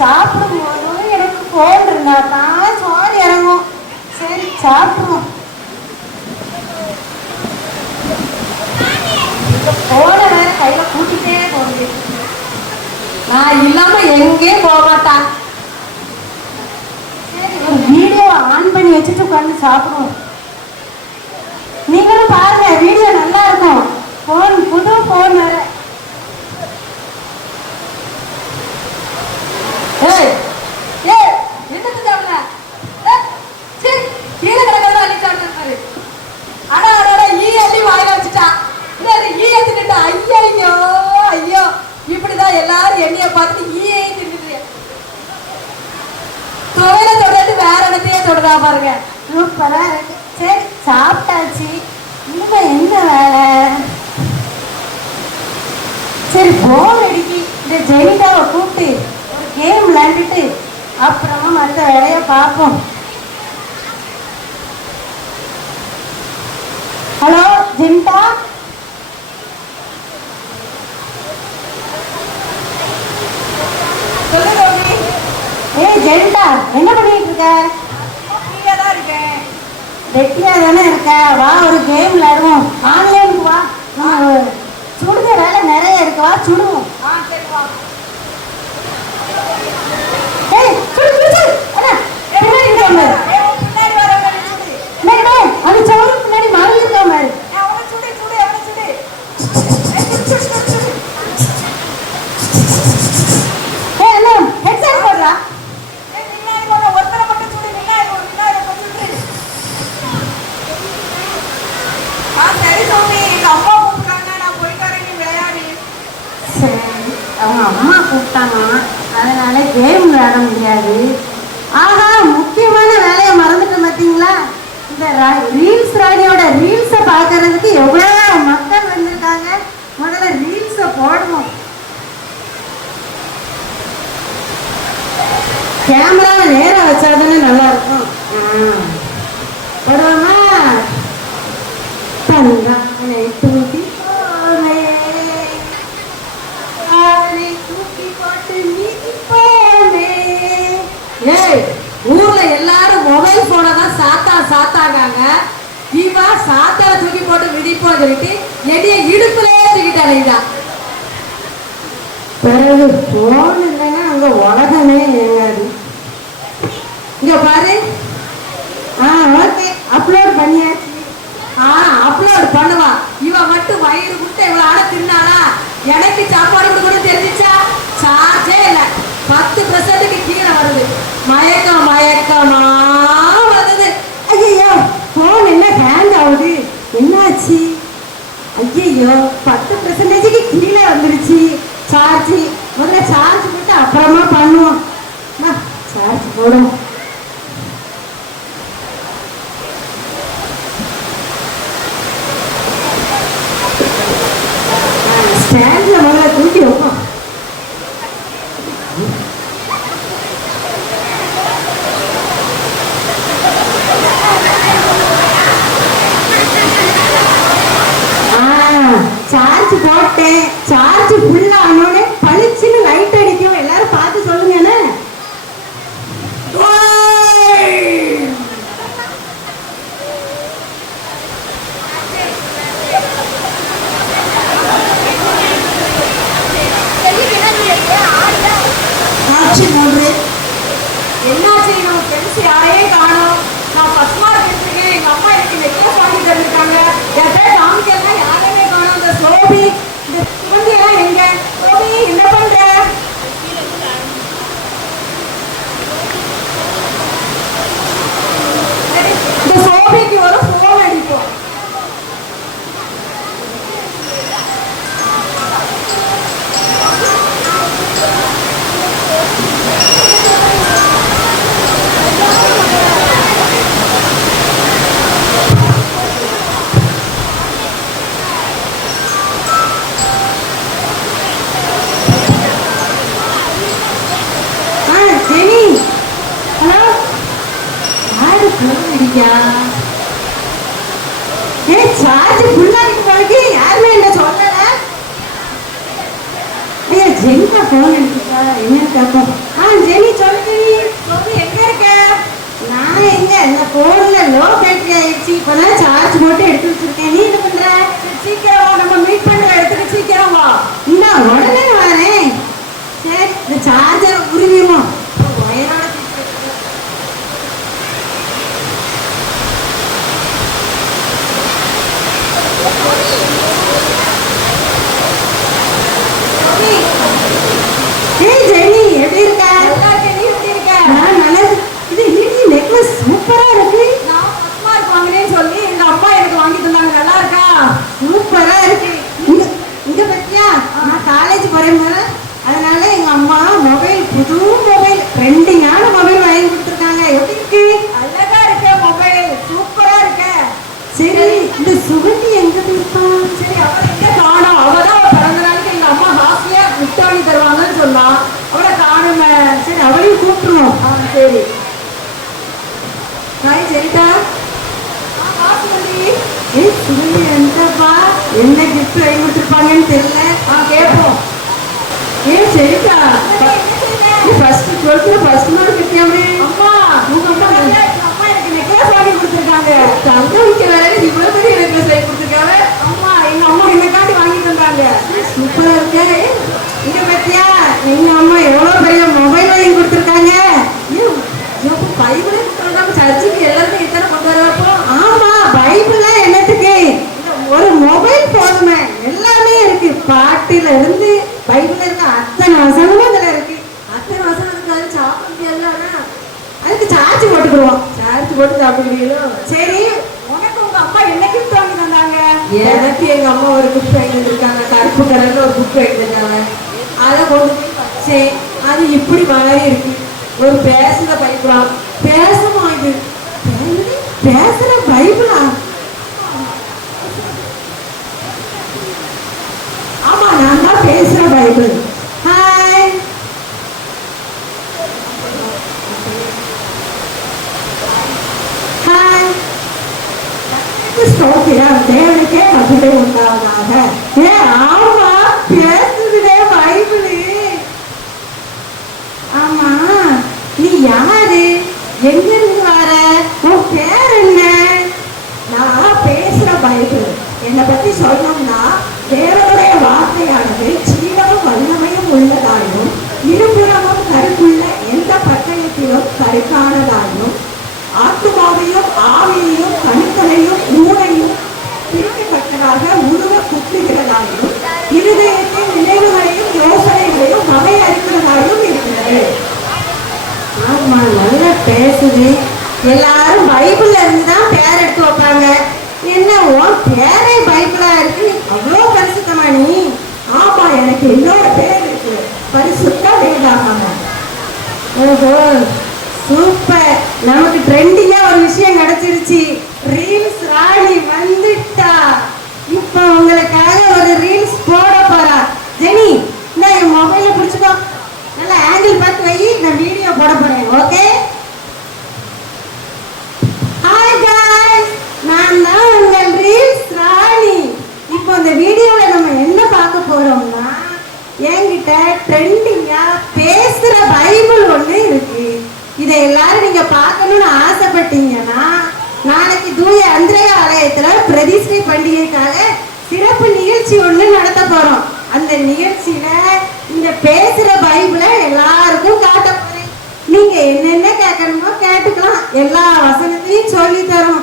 சாப்பிடும் போதும் எனக்கு ஃபோன் இருந்தா தான் சோறு இறங்கும். சரி, சாப்பிடுவோம். போன வேற கையில கூட்டிட்டே போகுது. நான் இல்லாம எங்கேயும் போக மாட்டான். சரி, ஒரு வீடியோ ஆன் பண்ணி வச்சுட்டு உட்காந்து சாப்பிடுவோம். நீங்களும் பாருங்க, வீடியோ நல்லா இருக்கும். ஃபோன் புது ஃபோன் வேற. என்னது சாப்பிட? சரி, கீழே கிடக்கிறதா அள்ளி சாப்பிட்டு. ஆனா அதோட அள்ளி வாயில வச்சுட்டா. ஈ தின்னுட்டா. ஐயோ ஐயோ, இப்படிதான் எல்லாரும் எண்ணெய பார்த்துட்டு ஈயை தின்னுட்டு துவையில தொடர்ந்து வேற இடத்தையே தொடரா பாருங்க. சூப்பரா இருக்கு. சரி, சாப்பிட்டாச்சு. இன்னும் என்ன வேலை? சரி, போன் அடிக்கி இந்த ஜெனிதாவை கூப்பிட்டு ஒரு கேம் விளையாண்டுட்டு அப்புறமா மற்ற வேலையை பார்ப்போம். ஹலோ ஜெனிதா. ஏய் ஜெனிதா, என்ன பண்ணிட்டு இருக்க? வெட்டியா தானே இருக்க? வா, ஒரு கேம் விளையாடுவோம். ஆன்லைனுக்கு வா. சுடுத வேலை நிறைய இருக்கு. வா சுடுவோம். ஏய் சுடு சுடு சுடு. அண்ணா பின்னாடி இருக்க மாதிரி. அது சோறு பின்னாடி மறைஞ்சு இருக்க மாதிரி. ஏய் அண்ணா, ஹெட்செட் போடுறா. சரி அவங்க அம்மா கூப்பிட்டாங்க, அதனால கேம் விளையாட முடியாது. ஆஹா, முக்கியமான வேலையை மறந்துட்டேன் பார்த்தீங்களா? இந்த ரீல்ஸ் ராணியோட ரீல்ஸை பார்க்கறதுக்கு எவ்வளோ மக்கள் வந்திருக்காங்க. முதல்ல ரீல்ஸை போடுவோம். கேமராவை நேராக வச்சாதானே நல்லா இருக்கும். போடுவோமா? தங்கானை தூக்கி தூக்கி போட்டு மீதி போனே. ஏய், ஊர்ல எல்லாரும் மொபைல் போனை தான் சாத்தாங்க. இவா சாத்தாவை தூக்கி போட்டு மிதிப்போம் சொல்லிட்டு என்னைய இடுப்புலயே தூக்கிட்டாங்க. பிறகு போன் இல்லைன்னா அங்க உலகமே இயங்காது. இங்க பாரு. ஓகே, அப்லோட் பண்ணியாச்சு. அப்லோட் பண்ணுவா. இவ மட்டும் வயிறு முட்டை இவ்வளவு ஆட தின்னாளா? எனக்கு சாப்பாடு கொடுக்கணும் தெரிஞ்சிச்சா? சார்ஜே இல்லை, 10% கீழே வருது. மயக்கமா வருது. ஐயோ, போன் என்ன ஹேங் ஆகுது? என்னாச்சு? ஐயோ, 10% கீழே வந்துருச்சு. சார்ஜ் முதல்ல சார்ஜ் போட்டு அப்புறமா பண்ணுவோம். சார்ஜ் போடுவோம். ஸ்டாண்ட்ல முதல்ல தூக்கி வைப்போம். சார்ஜ் போட்டேன். சார்ஜ் ஃபுல்லா ஆனோடனே பளிச்சுன்னு லைட் அடிக்கும். எல்லாரும் பார்த்து சொல்லுங்க. என்ன என்னாச்சு? நம்ம ஃப்ரெண்ட்ஸ் யாரையே காணோம். நான் ஃபர்ஸ்ட் மார்க் எடுத்துருக்கேன். எங்க அம்மா எனக்கு நெக்லஸ் வாங்கி தந்துருக்காங்க. யார்கிட்ட காமிக்கலாம் யாரையுமே காணோம். இந்த சோபி, இந்த சிவந்தி எல்லாம் எங்க? சோபி, என்ன பண்ற? இந்த சோபிக்கு ஒரு ஃபோன் அடிப்போம். சார்ஜ் ஃபுல்லா இருக்கு. யாருமே என்ன சொல்லல. ஐயா, ஜெனிகா போன் எடுத்துக்கா. என்னன்னு கேட்போம். ஜெனி சொல்லு. சொல்லு, எங்க இருக்க? நான் எங்க, இந்த போன்ல லோ பேட்டரி ஆயிடுச்சு. இப்பதான் சார்ஜ் போட்டு எடுத்து வச்சிருக்கேன். நீ என்ன பண்ற? சீக்கிரம் வா, நம்ம மீட் பண்ற இடத்துக்கு சீக்கிரம் வா. இந்த உடனே வரேன். சரி, இந்த சார்ஜர் உருவிடுவோம். வயரோட ஜெனி எப்படி இருக்க? நல்லா இருக்க. நீ எப்படி இருக்க? நான் நல்லா. இது நெக்லஸ் சூப்பரா இருக்கு. நான் ஃபர்ஸ்ட் மார்க் வாங்கினேன்னு சொல்லி எங்க அம்மா எனக்கு வாங்கி தந்தாங்க. நல்லா இருக்கா? சூப்பரா இருக்கு. இங்க பத்தியா, நான் காலேஜ் போறேன். அதனால எங்க அம்மா மொபைல், புது மொபைல், ட்ரெண்டிங்கான மொபைல் வாங்கி கொடுத்துருக்காங்க. எப்படி இருக்கு? அழகா இருக்க மொபைல், சூப்பரா இருக்க. சரி, இந்த சுகந்தி எங்க போயிருப்பா? சரி, அவளை எங்க காணோம்? அவதான் அவ பிறந்த நாளைக்கு எங்க அம்மா ஹாஸ்டல்ல கிஃப்ட் வாங்கி தருவாங்கன்னு சொன்னா. அவளை காணுமே. சரி, அவளையும் கூப்பிட்டுருவோம். சரி. ஹாய் ஜெனிதா. சுகந்தி எந்தப்பா? என்ன கிஃப்ட் வாங்கி கொடுத்துருப்பாங்கன்னு தெரியல. கேட்போம். சரிக்கா, ஃபர்ஸ்ட் 12th ஃபர்ஸ்ட் மார்க் எடுத்தியாமே. அம்மா, உங்க அம்மா எனக்கு நெக்லஸ் வாங்கி கொடுத்துருக்காங்க. தங்க வைக்க வேலை இவ்வளவு பெரிய நெக்லஸ் வாங்கி கொடுத்துருக்காங்க. அம்மா, எங்க அம்மா என்னக்காண்டி வாங்கி தந்தாங்க. சூப்பரா இருக்கு. இங்க பத்தியா, எங்க அம்மா எவ்வளவு பெரிய மொபைல் வாங்கி கொடுத்துருக்காங்க. பைபிளே கொடுத்துருக்காங்க. சர்ச்சுக்கு எல்லாருமே இத்தனை கொண்டு வரப்போ. ஆமா, பைபிள்ல என்னத்துக்கு? ஒரு மொபைல் போதுமே, எல்லாமே இருக்கு. பாட்டுல இருந்து பைபிள்ல இருக்க அத்தனை வசனமும் அதுல இருக்கு. அத்தனை வசனம் இருக்காது. சாப்பிட முடியாது. அதுக்கு சார்ஜ் போட்டுக்குருவோம். சார்ஜ் போட்டு சாப்பிடுவீங்களோ? சரி, உனக்கு உங்க அம்மா என்ன கிஃப்ட் வாங்கி தந்தாங்க? எனக்கு எங்க அம்மா ஒரு கிஃப்ட் வாங்கி தந்திருக்காங்க. கருப்பு கலர்ல ஒரு புக் வாங்கி தந்தாங்க. அதை கொண்டு போய் வச்சேன். அது இப்படி மாறி இருக்கு. ஒரு பேசுற பைபிளா? பேசுமா இது? பேசுற பைபிளா? ஆமா, நான் தான் பேசுற பைபிள். Hi, hi. ஸ்தோத்திரம், தேவனுக்கே மகிமை உண்டாவதாக. ஆமா, பேசுறதே பைபிள். ஆமா, நீ யாரு? எங்கிருந்து வர? உன் பேர் என்ன? நான் பேசுற பைபிள். என்னை பத்தி சொல்லணும்னா, தேவனுடைய வார்த்தையானது ஜீவனும் வல்லமையும் உள்ளதாயும் இருபுறமும் கருக்குள்ள எந்த பட்டயத்திலும் கருக்கானதாயும் ஆத்துமாவையும் ஆவியையும் கணுக்களையும் ஊனையும் பிரிக்கப்பட்டதாக உருவ குத்துகிறதாயும் இருதயத்தின் நினைவுகளையும் யோசனைகளையும் வகை அறிக்கிறதாயும் இருக்கிறது. ஆமா, நல்லா பேசுது. எல்லாரும் பைபிள்ல இருந்துதான் பேர் எடுத்து வைப்பாங்க. என்ன உன் பேரே பைபிளா இருக்கு? அவ்வளோ பரிசுத்தமா நீ? ஆமா, எனக்கு இன்னொரு பேர் இருக்கு, பரிசுத்த வேதாகமம். ஓஹோ, சூப்பர். நமக்கு ட்ரெண்டிங்கா ஒரு விஷயம் கிடைச்சிருச்சு. ரீல்ஸ் ராணி வந்துட்டா. இப்ப உங்களுக்காக ஒரு ரீல்ஸ் போட போறா. ஜெனி, நான் என் மொபைல பிடிச்சுக்கோ, நல்லா ஆங்கிள் பார்த்து வை, நான் வீடியோ போட போறேன். ஓகே? ஹாய் गाइस, நான் தான் உங்கள் ரீல்ஸ் ராணி. இப்போ இந்த வீடியோல நம்ம என்ன பார்க்க போறோம்னா, என்கிட்ட ட்ரெண்டிங்கா பேசுற பைபிள் ஒண்ணு இருக்கு. இதை எல்லாரும் நீங்க பார்க்கணும்னு ஆசைப்பட்டீங்கன்னா, நாளைக்கு தூய அந்திரேயா ஆலயத்துல பிரதிஷ்டை பண்டிகைக்காக சிறப்பு நிகழ்ச்சி ஒண்ணு நடத்த போறோம். அந்த நிகழ்ச்சியில இந்த பேசுற பைபிளை எல்லாருக்கும் காட்ட போறேன். நீங்க என்னென்ன கேட்கணுமோ கேட்டுக்கலாம். எல்லா வசனத்தையும் சொல்லி தரோம்.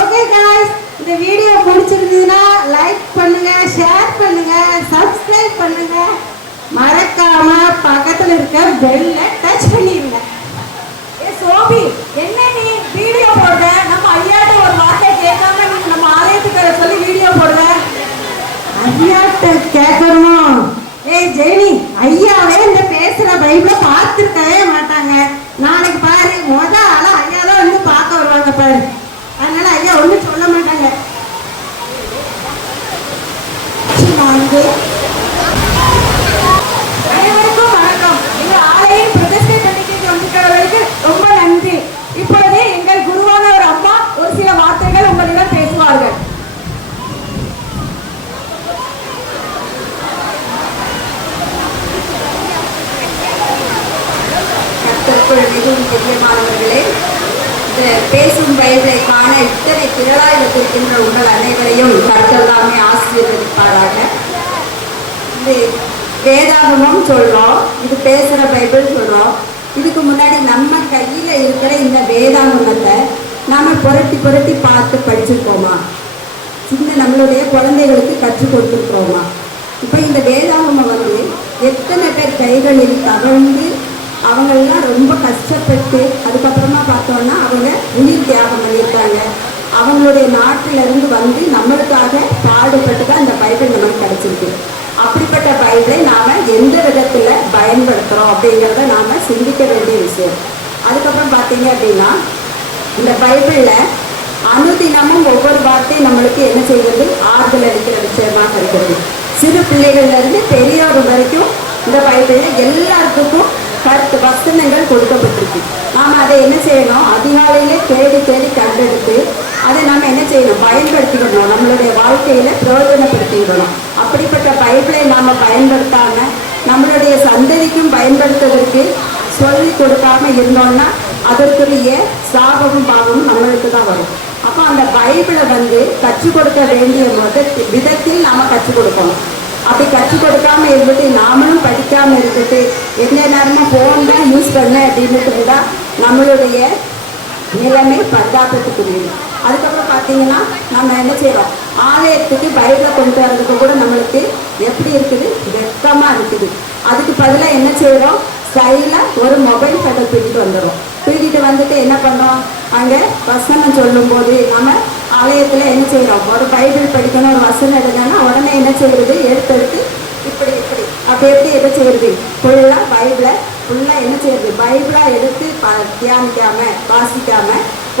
ஓகே गाइस, இந்த வீடியோ பிடிச்சிருந்ததுன்னா லைக் பண்ணுங்க, ஷேர் பண்ணுங்க, சப்ஸ்கிரைப் பண்ணுங்க. மறக்காம பக்கத்துல இருக்க பெல்ல டச் பண்ணிருங்க. சோபி, என்ன நீ வீடியோ போடுற? நம்ம ஐயாட்ட ஒரு வார்த்தை கேட்காம நீ நம்ம ஆலயத்துக்கு சொல்லி வீடியோ போடுற. ஐயாட்ட கேட்கணுமா? ஜெனி, ஐயாவே இந்த பேசுற பைபிளை பார்த்துருக்கவே மாட்டாங்க. நாளைக்கு பாரு, முத ஆளா ஐயா தான் வந்து பார்க்க வருவாங்க பாரு. அதனால ஐயா ஒண்ணும் சொல்ல மாட்டாங்க. அனைவருக்கும் வணக்கம். எங்க ஆலயம் பிரதிஷ்டை பண்டிகைக்கு வந்திருக்கிறவர்களுக்கு ரொம்ப நன்றி. இப்பொழுது எங்கள் குருவான ஒரு அம்மா ஒரு சில வார்த்தைகள் உங்களிடம் பேசுவார்கள். கர்த்தருக்குள் மிகவும் பிரியமானவர்களே, இந்த பேசும் பைபிளை காண இத்தனை திரளாய் வந்திருக்கின்ற உங்கள் அனைவரையும் கர்த்தர் தாமே ஆசீர்வதிப்பாராக. இது வேதாகமம் சொல்றோம், இது பேசுற பைபிள் சொல்றோம். இதுக்கு முன்னாடி நம்ம கையில இருக்கிற இந்த வேதாகமத்தை நாம புரட்டி புரட்டி பார்த்து படிச்சிருக்கோமா? சின்ன நம்மளுடைய குழந்தைகளுக்கு கற்றுக் கொடுத்துருக்கோமா? இப்போ இந்த வேதாகமம் வந்து எத்தனை பேர் கைகளில் தவழ்ந்து அவங்கெல்லாம் ரொம்ப கஷ்டப்பட்டு அதுக்கப்புறமா பார்த்தோன்னா அவங்க உயிர் தியாகம் பண்ணியிருக்காங்க. அவங்களுடைய நாட்டிலிருந்து வந்து நம்மளுக்காக பாடுபட்டு தான் இந்த பைபிள் நமக்கு கிடைச்சிருக்கு. அப்படிப்பட்ட பைபிளை நாம் எந்த விதத்தில் பயன்படுத்துகிறோம் அப்படிங்கிறத நாம் சிந்திக்க வேண்டிய விஷயம். அதுக்கப்புறம் பார்த்தீங்க அப்படின்னா, இந்த பைபிளில் அனுதினமும் ஒவ்வொரு வார்த்தையும் நம்மளுக்கு என்ன செய்வது? ஆறுதல் அளிக்கிற விஷயமாக இருக்கிறது. சிறு பிள்ளைகள்லேருந்து பெரியோர் வரைக்கும் இந்த பைபிளில் எல்லாத்துக்கும் கருத்து வசனங்கள் கொடுக்கப்பட்டிருக்கு. நாம் அதை என்ன செய்யணும்? அதிகாலையிலே தேடி தேடி கண்டெடுத்து அதை நாம் என்ன செய்யணும்? பயன்படுத்திக்கணும், நம்மளுடைய வாழ்க்கையில் பிரயோஜனப்படுத்திக்கணும். அப்படிப்பட்ட பைபிளை நாம் பயன்படுத்தாமல் நம்மளுடைய சந்ததிக்கும் பயன்படுத்துவதற்கு சொல்லி கொடுக்காம இருந்தோம்னா அதற்குரிய சாபமும் பாவமும் நம்மளுக்கு தான் வரும். அப்போ அந்த பைபிளை வந்து கற்றுக் கொடுக்க வேண்டிய விதத்தில் நாம் கற்றுக் கொடுக்கணும். அப்படி கற்றுக் கொடுக்காம இருந்துட்டு நாமளும் படிக்காமல் இருந்துட்டு எந்த நேரமும் ஃபோன் தான் யூஸ் பண்ண அப்படின்ட்டு தான் நம்மளுடைய நிலைமை பரிதாபத்துக்குரியது. அதுக்கப்புறம் பார்த்தீங்கன்னா நம்ம என்ன செய்கிறோம்? ஆலயத்துக்கு பைபிளை கொண்டு வரதுக்கு கூட நம்மளுக்கு எப்படி இருக்குது? வெக்கமாக இருக்குது. அதுக்கு பதிலாக என்ன செய்கிறோம்? ஸ்டைலாக ஒரு மொபைல் ஃபோட்டோ தூக்கிட்டு வந்துடும். தூக்கிட்டு வந்துட்டு என்ன பண்ணுறோம்? அங்கே வசனம் சொல்லும்போது நம்ம ஆலயத்தில் என்ன செய்கிறோம்? ஒரு பைபிள் படிக்கணும், ஒரு வசனம் எழுதணும்னா உடனே என்ன செய்கிறது? எடுத்து இப்படி இப்படி அப்படி அது எப்படி என்ன செய்யுது? ஃபுல்லாக பைபிளை ஃபுல்லாக என்ன செய்யுது? பைபிளாக எடுத்து தியானிக்காம வாசிக்காம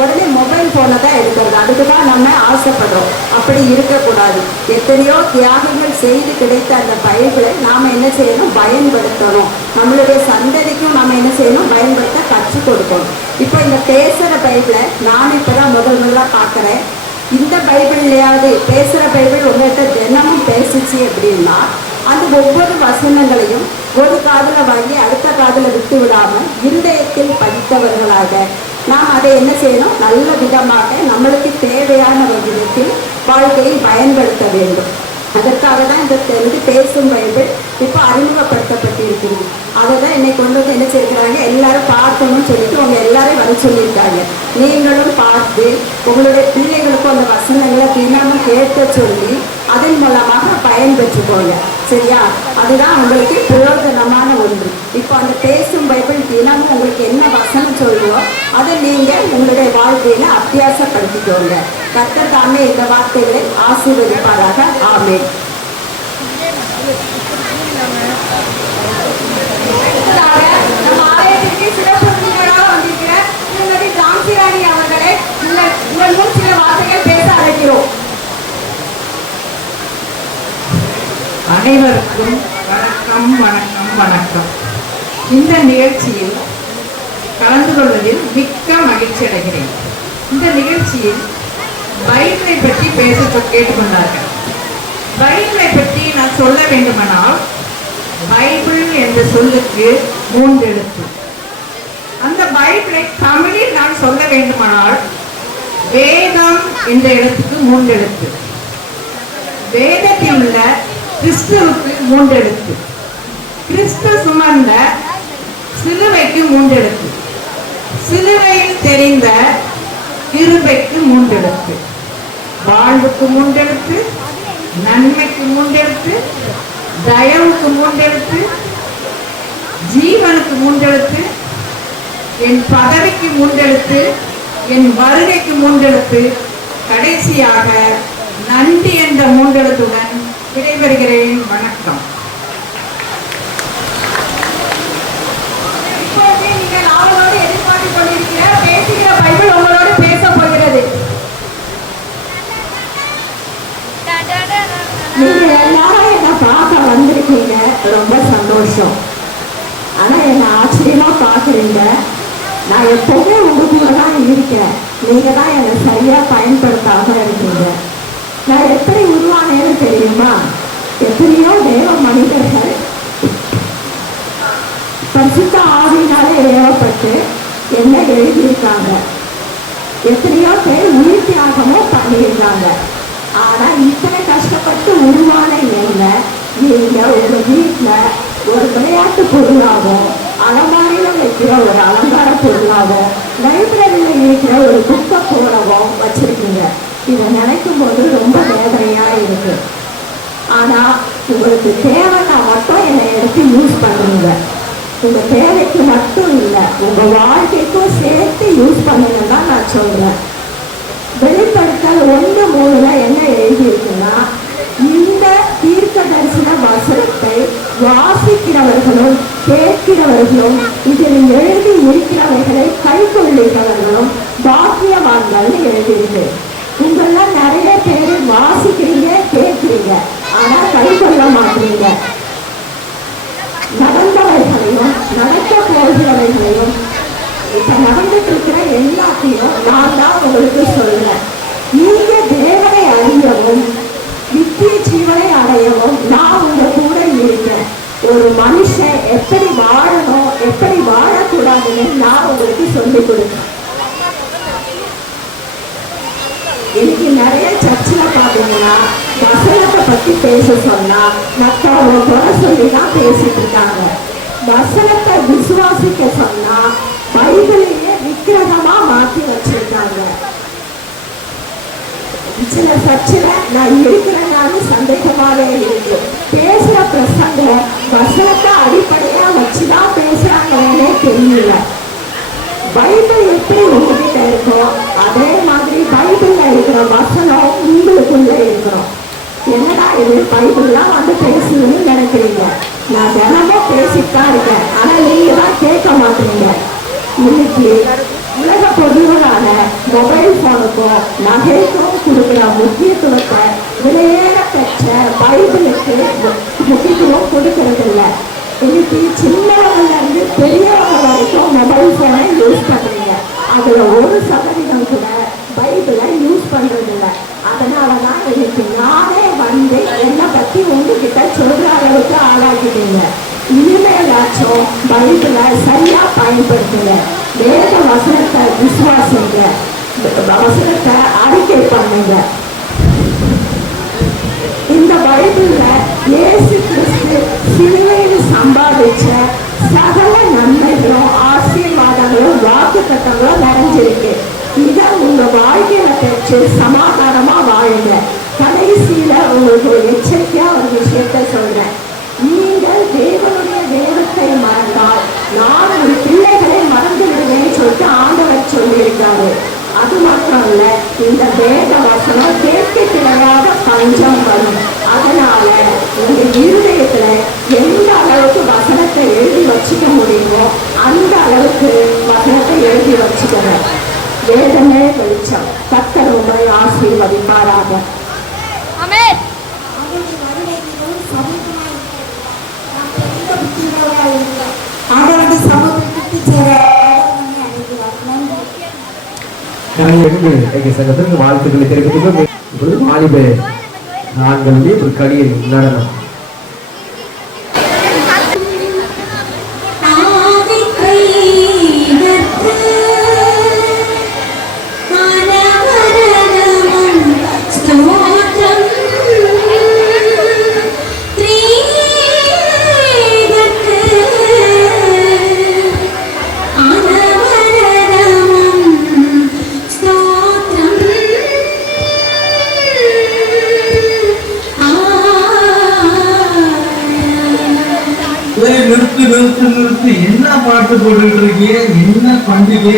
உடனே மொபைல் ஃபோனை தான் எடுக்கிறது. அதுக்கு தான் நம்ம ஆசைப்படுறோம். அப்படி இருக்கக்கூடாது. எத்தனையோ தியாகங்கள் செய்து கிடைத்த அந்த பைபிளை நாம் என்ன செய்யணும்? பயன்படுத்தணும். நம்மளுடைய சந்ததிக்கும் நாம் என்ன செய்யணும்? பயன்படுத்த கற்றுக் கொடுக்கணும். இப்போ இந்த பேசுகிற பைபிளை நான் இப்போ தான் முதலாக பார்க்குறேன். இந்த பைபிள்லையாவது பேசுகிற பைபிள் உங்கள்கிட்ட தினமும் பேசிச்சு அப்படின்னா அந்த ஒவ்வொரு வசனங்களையும் ஒரு காதில் வாங்கி அடுத்த காதில் விட்டு விடாமல் இருதயத்தில் படித்தவர்களாக நாம் அதை என்ன செய்யணும்? நல்ல விதமாக நம்மளுக்கு தேவையான விதத்தில் வாழ்க்கையை பயன்படுத்த வேண்டும். அதற்காக தான் இந்த பேசும் பைபிள் இப்போ அறிமுகப்படுத்தப்பட்டிருக்கிறது. அதை தான் என்னை கொண்டு வந்து என்ன செய்கிறாங்க? எல்லாரும் பார்க்கணும்னு சொல்லிட்டு உங்க எல்லாரையும் வர சொல்லியிருக்காங்க. நீங்களும் பார்த்து உங்களுடைய பிள்ளைகளுக்கும் அந்த வசனங்களை தினமும் கேட்க சொல்லி அதன் மூலமாக பயன்பெற்றுக்கோங்க. சரியா? அதுதான் உங்களுக்கு பிரயோஜனமான ஒன்று. இப்போ அந்த பேசும் பைபிள் தினமும் உங்களுக்கு என்ன வசனம் சொல்லுவோ அதை நீங்கள் உங்களுடைய வாழ்க்கையில அத்தியாசப்படுத்திக்கோங்க. கர்த்தர் தாமே இந்த வார்த்தைகளை ஆசீர்வதிப்பாராக. ஆமென். நம்ம ஆலயத்திற்கு சிறப்பு விருந்தினராக வந்திருக்கிற திருமதி ஜான்சிராணி அவர்களை உங்கள் முன் சில வார்த்தைகள் பேச அழைக்கிறோம். அனைவருக்கும் வணக்கம் வணக்கம் வணக்கம். இந்த நிகழ்ச்சியில் கலந்து கொள்வதில் மிக்க மகிழ்ச்சி அடைகிறேன். இந்த நிகழ்ச்சியில் பைபிளை பற்றி பேச கேட்டுக்கொண்டார்கள். பைபிளை பற்றி நான் சொல்ல வேண்டுமானால் பைபிள் என்ற சொல்லுக்கு 3 எழுத்து. அந்த பைபிளை தமிழில் நான் சொல்ல வேண்டுமானால் வேதம் என்ற எழுத்துக்கு 3 எழுத்து. வேதத்தில் உள்ள கிறிஸ்துவுக்கு 3 எழுத்து. கிறிஸ்து சுமந்த சிலுவைக்கு 3 எழுத்து. சிலுவையில் தெரிந்த கிருபைக்கு 3 எழுத்து. வாழ்வுக்கு 3 எழுத்து, நன்மைக்கு 3 எழுத்து, தயவுக்கு 3 எழுத்து, ஜீவனுக்கு 3 எழுத்து, என் பதவிக்கு 3 எழுத்து, என் வருகைக்கு 3 எழுத்து, கடைசியாக நன்றி என்ற 3 எழுத்துடன் விடைபெறுகிறேன். வணக்கம். இப்போது நீங்கள் அவளோடு எதிர்பார்த்துக் கொண்டிருக்கிற பேசுகிற பைபிள் உங்களோடு பேச போகிறது. நீங்க எல்லாரும் என்னை பார்க்க வந்திருக்கீங்க, ரொம்ப சந்தோஷம். ஆனா என்னை ஆச்சரியமா பார்க்குறீங்க. நான் எப்பவுமே உங்க கூட தான் இருக்கேன். நீங்க தான் என்னை சரியா பயன்படுத்தாம இருக்கீங்க. நான் எப்படி உருவானேன்னு தெரியுமா? எத்தனையோ தேவ மனிதர்கள் பரிசுத்த ஆவியினாலே ஏவப்பட்டு என்ன எழுதியிருக்காங்க. எத்தனையோ பேர் உயிர் தியாகமும் பண்ணியிருக்காங்க. ஆனா இத்தனை கஷ்டப்பட்டு உருவான என்ன நீங்க உங்க வீட்டுல ஒரு விளையாட்டு பொருளாகவும், அலமாரியில வைக்கிற ஒரு அலங்கார பொருளாகவும், லைப்ரரியில இருக்கிற ஒரு புக்கை போலவும் வச்சிருக்கீங்க. இதை நினைக்கும் போது ரொம்ப வேதனையா இருக்கு. ஆனா உங்களுக்கு தேவைன்னா மட்டும் என்னை எடுத்து யூஸ் பண்ணுங்க. உங்க தேவைக்கு மட்டும் இல்லை, உங்க வாழ்க்கைக்கும் சேர்த்து யூஸ் பண்ணுங்கன்னு தான் நான் சொல்றேன். வெளிப்படுத்தல் 1:3 என்ன எழுதியிருக்குன்னா, இந்த தீர்க்க தரிசன வசனத்தை வாசிக்கிறவர்களும் கேட்கிறவர்களும் இதில் எழுதி இருக்கிறவர்களை கை கொள்ளுகிறவர்களும் பாக்கியவான்கள்னு எழுதியிருக்கு. உங்கெல்லாம் நிறைய பேர் வாசிக்கிறீங்க, கேட்கிறீங்க, ஆனா கை கொள்ள மாட்டீங்க. நடந்தவர்களையும் நடக்க போகிறவர்களையும் இப்ப நடந்துட்டு இருக்கிற எல்லாத்தையும் நான் தான் உங்களுக்கு சொல்றேன். நீங்க தேவனை அறியவும் நித்திய ஜீவனை அடையவும் நான் உங்க கூட இருக்கேன். ஒரு மனுஷன் எப்படி வாழணும், எப்படி வாழக்கூடாதுன்னு நான் உங்களுக்கு சொல்லிக் கொடுத்தேன். இன்னைக்கு நிறைய சர்ச்சில் பார்த்தீங்கன்னா வசனத்தை பத்தி பேச சொன்னா மற்றவங்க குறை சொல்லிதான் பேசிட்டு இருக்காங்க. வசனத்தை விசுவாசிக்க சொன்னா பைபிளையே விக்கிரகமா மாற்றி வச்சிருக்காங்க. சில சர்ச்சில் நான் இருக்கிறேன்னு சந்தேகமாவே இருக்கு. பேசுற பிரசங்கம் வசனத்தை அடிப்படையா வச்சுதான் பேசுறாங்கன்னே தெரியல. பைபிள் எப்படி உங்ககிட்ட இருக்கோ அதே மாதிரி பைபிள்ல இருக்கிற வசனம் உங்களுக்குள்ள இருக்கணும். என்னடா இது பைபிள்லாம் வந்து பேசுதுன்னு நினைக்கிறீங்க. நான் தினமும் பேசிட்டு தான் இருக்கேன், ஆனா நீங்க தான் கேட்க மாட்டீங்க. இன்னைக்கு உலக பொதுவான மொபைல் போனுக்கும் நகைக்கும் கொடுக்குற முக்கியத்துவத்தை விலையேற பெற்ற பைபிளுக்கு முக்கியத்துவம் கொடுக்கறது இல்லை. இன்னைக்கு சின்னவங்கல இருந்து பெரியவங்க வரைக்கும் மொபைல் போனை யூஸ் பண்றீங்க. அதுல 1% கூட பைபிளை யூஸ் பண்றது இல்லை. அதனாலதான் இன்னைக்கு நானே வந்து என்னை பத்தி உங்ககிட்ட சொல்ற அளவுக்கு ஆளாக்கிட்டீங்க. இனிமேலாச்சும் பைபிளை சரியா பயன்படுத்துங்க. வேத வசனத்தை விசுவாசிங்க, வசனத்தை அறிக்கை பண்ணுங்க. இந்த பைபிள்ல இயேசு கிறிஸ்து சிலுவையில் சம்பாதிச்ச சகல நன்மைகளும் ஆசீர்வாதங்களும் வாக்கு தத்தங்களும் நிறைஞ்சிருக்கு. இதை உங்க வாழ்க்கையில பெற்று சமாதானமா வாழுங்க. கடைசியில உங்களுக்கு ஒரு எச்சரிக்கையா ஒரு விஷயத்த சொல்றேன். நீங்கள் தேவனுடைய வேதத்தை மறந்தால் நான் உங்கள் பிள்ளைகளை மறந்து விடுவேன்னு சொல்லிட்டு ஆண்டவர் சொல்லியிருக்காரு. அது மட்டும் இல்ல, இந்த வேத வசனம் கேட்க கிடையாத பஞ்சம் வரும். அதனால உங்க இருதயத்துல எந்த அளவுக்கு வசனத்தை எழுதி வச்சுக்க முடியுமோ அந்த அளவுக்கு வசனத்தை எழுதி வச்சுக்கணும். வேதமே வெளிச்சம். கர்த்தர் உங்களை ஆசீர்வதிப்பாராக. ஆண்டவருடைய சமூகத்துக்கு சேர சங்கத்திற்கு வாழ்த்துக்களை தெரிவித்துக் இப்பொழுது வாலிப ஆண்களுடைய ஒரு கடியை நடனம். நிறுத்து என்ன பாட்டு போட்டுட்டு இருக்கீங்க? என்ன பண்டிகை?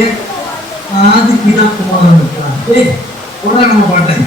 ஆதிக்கிதா குமாரன் போட நம்ம பாட்டேன்.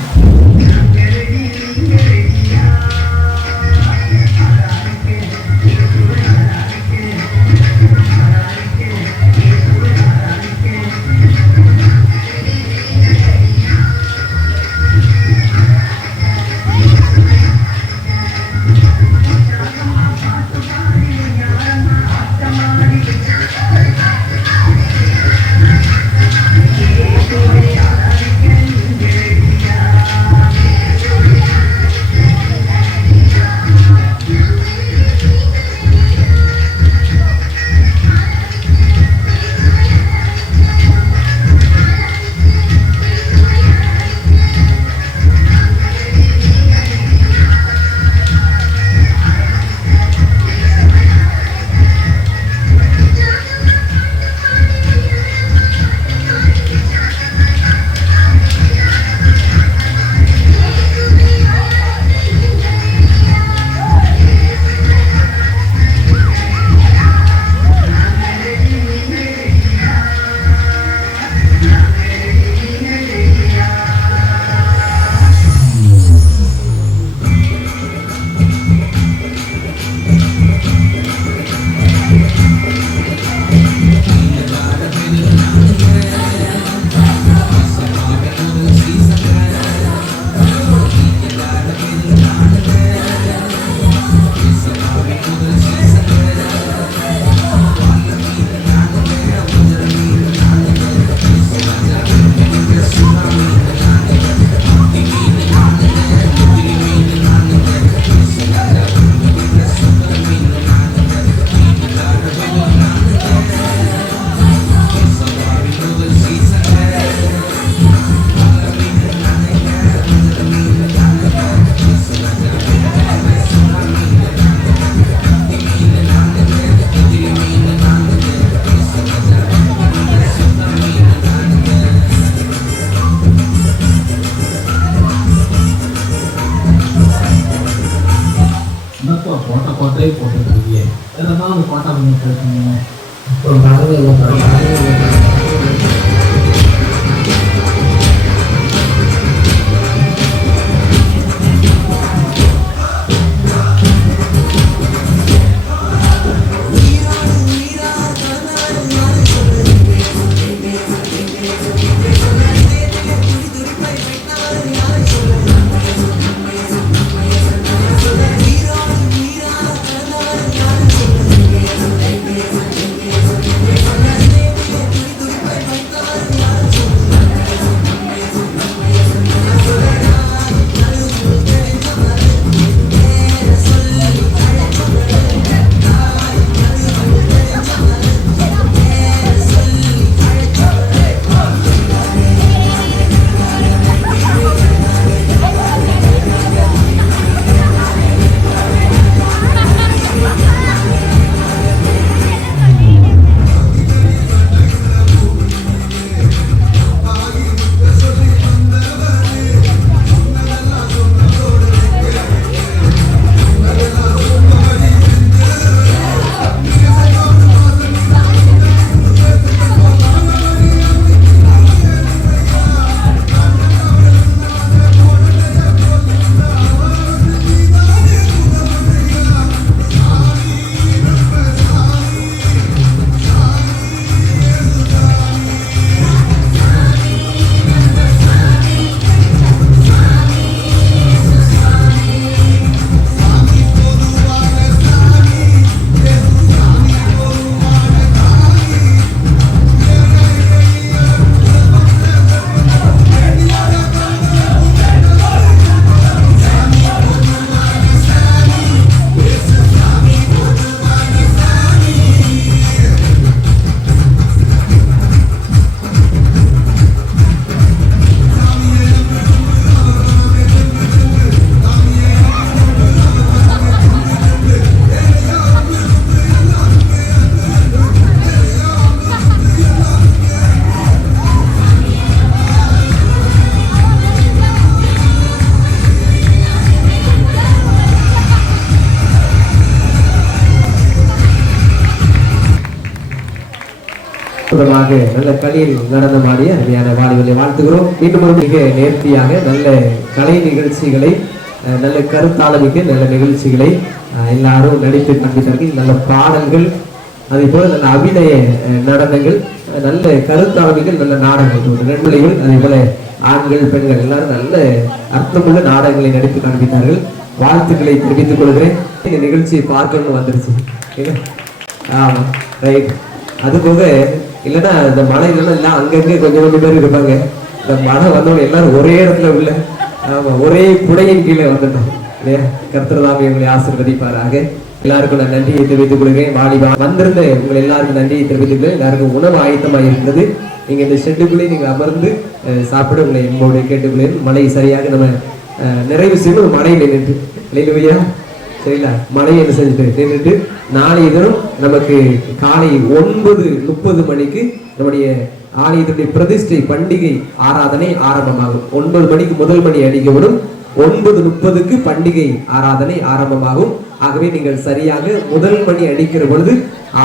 கோட்டை போட்டுருக்கீங்க. வேறதான் அந்த கோட்டை பண்ணிட்டு இருக்கீங்க. ஒரு சிறப்பாக நல்ல களியில் நடனமாடிய அருமையான வாலிபலை வாழ்த்துகிறோம். மீண்டும் ஒரு மிக நேர்த்தியாக நல்ல கலை நிகழ்ச்சிகளை, நல்ல கருத்தாளமிக்க நல்ல நிகழ்ச்சிகளை எல்லாரும் நடித்து காண்பித்தார்கள். நல்ல பாடல்கள், அதே போல நல்ல அபிநய நடனங்கள், நல்ல கருத்தாளமிகள், நல்ல நாடகங்கள், நண்பர்கள், அதே போல ஆண்கள் பெண்கள் எல்லாரும் நல்ல அர்த்தமுள்ள நாடகங்களை நடித்து காண்பித்தார்கள். வாழ்த்துக்களை தெரிவித்துக் கொள்கிறேன். இந்த நிகழ்ச்சியை பார்க்கணும்னு வந்துருச்சு. ஆமா, ரைட். அது போக இல்லைன்னா இந்த மழை இல்லைன்னா எல்லாம் அங்கங்கே கொஞ்சம் கொஞ்சம் பேர் இருப்பாங்க. இந்த மழை வந்தவங்க எல்லாரும் ஒரே இடத்துல உள்ள, ஆமா, ஒரே குடையின் கீழே வந்துட்டோம் இல்லையா? கர்த்தர் தாமே உங்களை ஆசீர்வதிப்பாராக. எல்லாருக்கும் நான் நன்றியை தெரிவித்துக் கொள்கிறேன். வாலிபா வந்திருந்த உங்களை எல்லாருக்கும் நன்றியை தெரிவித்துக் கொள்கிறேன். எல்லாருக்கும் உணவு ஆயத்தமாக இருக்கிறது. நீங்க இந்த ஷெட்டுக்குள்ளே நீங்க அமர்ந்து சாப்பிட உங்களை என்னோட கேட்டுக்கொள்கிறேன். மழை சரியாக நம்ம நிறைவு செய்யணும். ஒரு மழையில் நின்று இல்லையா? சரிங்களா? மழை என்ன செஞ்சுட்டு நின்றுட்டு நாளைய தினம் நமக்கு காலை 9:30 மணிக்கு நம்முடைய ஆலயத்துடைய பிரதிஷ்டை பண்டிகை ஆராதனை ஆரம்பமாகும். 9 மணிக்கு முதல் மணி அடிக்கப்படும். 9:30க்கு பண்டிகை ஆராதனை ஆரம்பமாகும். ஆகவே நீங்கள் சரியாக முதல் மணி அடிக்கிற பொழுது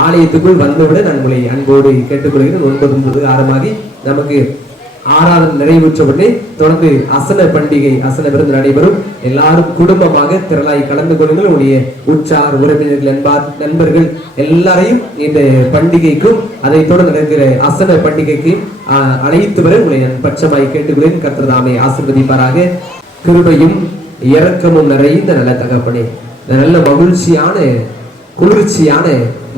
ஆலயத்துக்குள் வந்துவிட நான் உங்களை அன்போடு கேட்டுக்கொள்கிறேன். 9:30 ஆரம்பமாகி நமக்கு ஆராதனை நிறைவுற்றவுடனே தொடர்ந்து அசன பண்டிகை, அசன விருந்து நடைபெறும். எல்லாரும் குடும்பமாக திரளாய் கலந்து கொள்ளுங்கள். உடைய உற்றார் உறவினர்கள், நண்பர்கள் எல்லாரையும் இந்த பண்டிகைக்கும் அதை தொடர்ந்து நடக்கிற அசன பண்டிகைக்கும் அழைத்து வர உங்களை நான் பட்சமாய் கேட்டுக்கொள்கிறேன். கர்த்தர் தாமே ஆசீர்வதிப்பாராக. கிருபையும் இரக்கமும் நிறைந்த நல்ல தகப்பனே, நல்ல மகிழ்ச்சியான குளிர்ச்சியான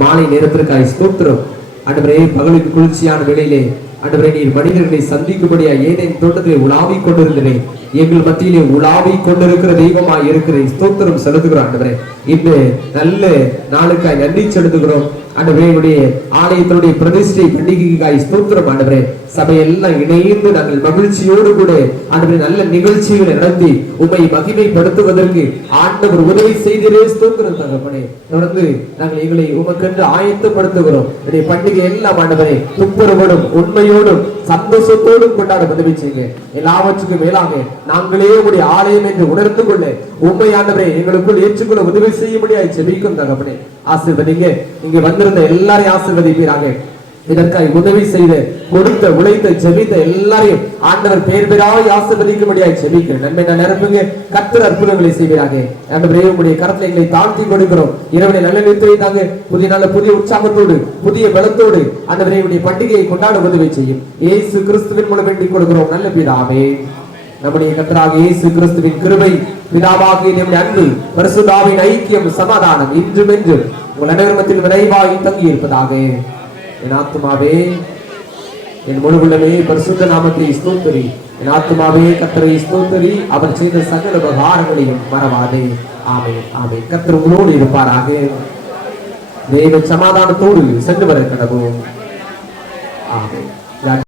மாலை நேரத்திற்காக ஸ்தோத்திரம். ஆண்டவரே, பகலின் குளிர்ச்சியான வேளையிலே ஆண்டவரே, நீர் மனிதர்களை சந்திக்கும்படியா ஏதேன் தோட்டத்திலே உலாவிக் கொண்டிருந்தேன். எங்கள் மத்தியிலே உலாவிக் கொண்டிருக்கிற தெய்வமாய் இருக்கிற ஸ்தோத்திரம் செலுத்துகிறோம். ஆண்டவரே, இந்த நல்ல நாளுக்காய் நன்றி செலுத்துகிறோம். ஆண்டவரே, ஆலயத்தினுடைய பிரதிஷ்டை பண்டிகைக்காய் ஸ்தோத்திரம். ஆண்டவரே, சபையெல்லாம் இணைந்து நாங்கள் மகிழ்ச்சியோடு கூட ஆண்டவரே நல்ல நிகழ்ச்சிகளை நடத்தி உம்மை மகிமைப்படுத்துவதற்கு ஆண்டவர் உதவி செய்தே ஸ்தோத்திரம் தகப்பனே. தொடர்ந்து நாங்கள் எங்களை உமக்கென்று ஆயத்தப்படுத்துகிறோம். இந்த பண்டிகை எல்லாம் ஆண்டவரே துப்புரவோடும் உண்மையோடும் சந்தோஷத்தோடும் கொண்டாட உதவி செய்யுங்க. எல்லாவற்றுக்கும் மேலாக நாங்களே உடைய ஆலயம் என்று உணர்ந்து கொள்ள உண்மை ஆண்டவரே எங்களுக்குள் ஏற்றுக்கொள்ள உதவி செய்யும்படியாய் ஜெபிக்கும் தகப்பனே. ஆசீர்வதிங்க. இங்க வந்திருந்த எல்லாரையும் ஆசீர்வதிப்பீராக. இதற்காக உதவி செய்த, கொடுத்த, உழைத்த, ஜெபித்த எல்லாரையும் ஆண்டவர் பேர் பேராய் ஆசீர்வதிக்கும்படியாய் ஜெபிக்கிறேன். நன்மை நான் நிரப்புங்க. கர்த்தர் அற்புதங்களை செய்வீராக. ஆண்டவரே, உம்முடைய கரத்தில் எங்களை தாழ்த்தி கொடுக்கிறோம். இரவனை நல்ல நிறுத்தி வைத்தாங்க. புதிய நல்ல புதிய உற்சாகத்தோடு புதிய பலத்தோடு ஆண்டவரே உடைய பண்டிகையை கொண்டாட உதவி செய்யும். இயேசு கிறிஸ்துவின் மூலம் வேண்டிக் கொடுக்கிறோம் நல்ல பிதாவே. நம்முடைய கர்த்தராகிய இயேசு கிறிஸ்துவின் கிருபை, பிதாவாகிய நம்முடைய அன்பு, பரிசுத்த ஆவியின் ஐக்கியம், சமாதானம் இன்றும் என்றும் உங்கள் அனைவரிடத்தில் விரைவாய் தங்கி இருப்பதாக. என் ஆத்துமாவே என் முழு உள்ளமே பரிசுத்த நாமத்தை ஸ்தோத்திரி. என் ஆத்துமாவே கர்த்தரை ஸ்தோத்திரி. அவர் செய்த சகல உபகாரங்களையும் மறவாதே. ஆமென், ஆமென். கர்த்தர் உங்களோடு இருப்பாராக. தேவ சமாதானத்தோடு சென்று வர கடவோம். ஆமென்.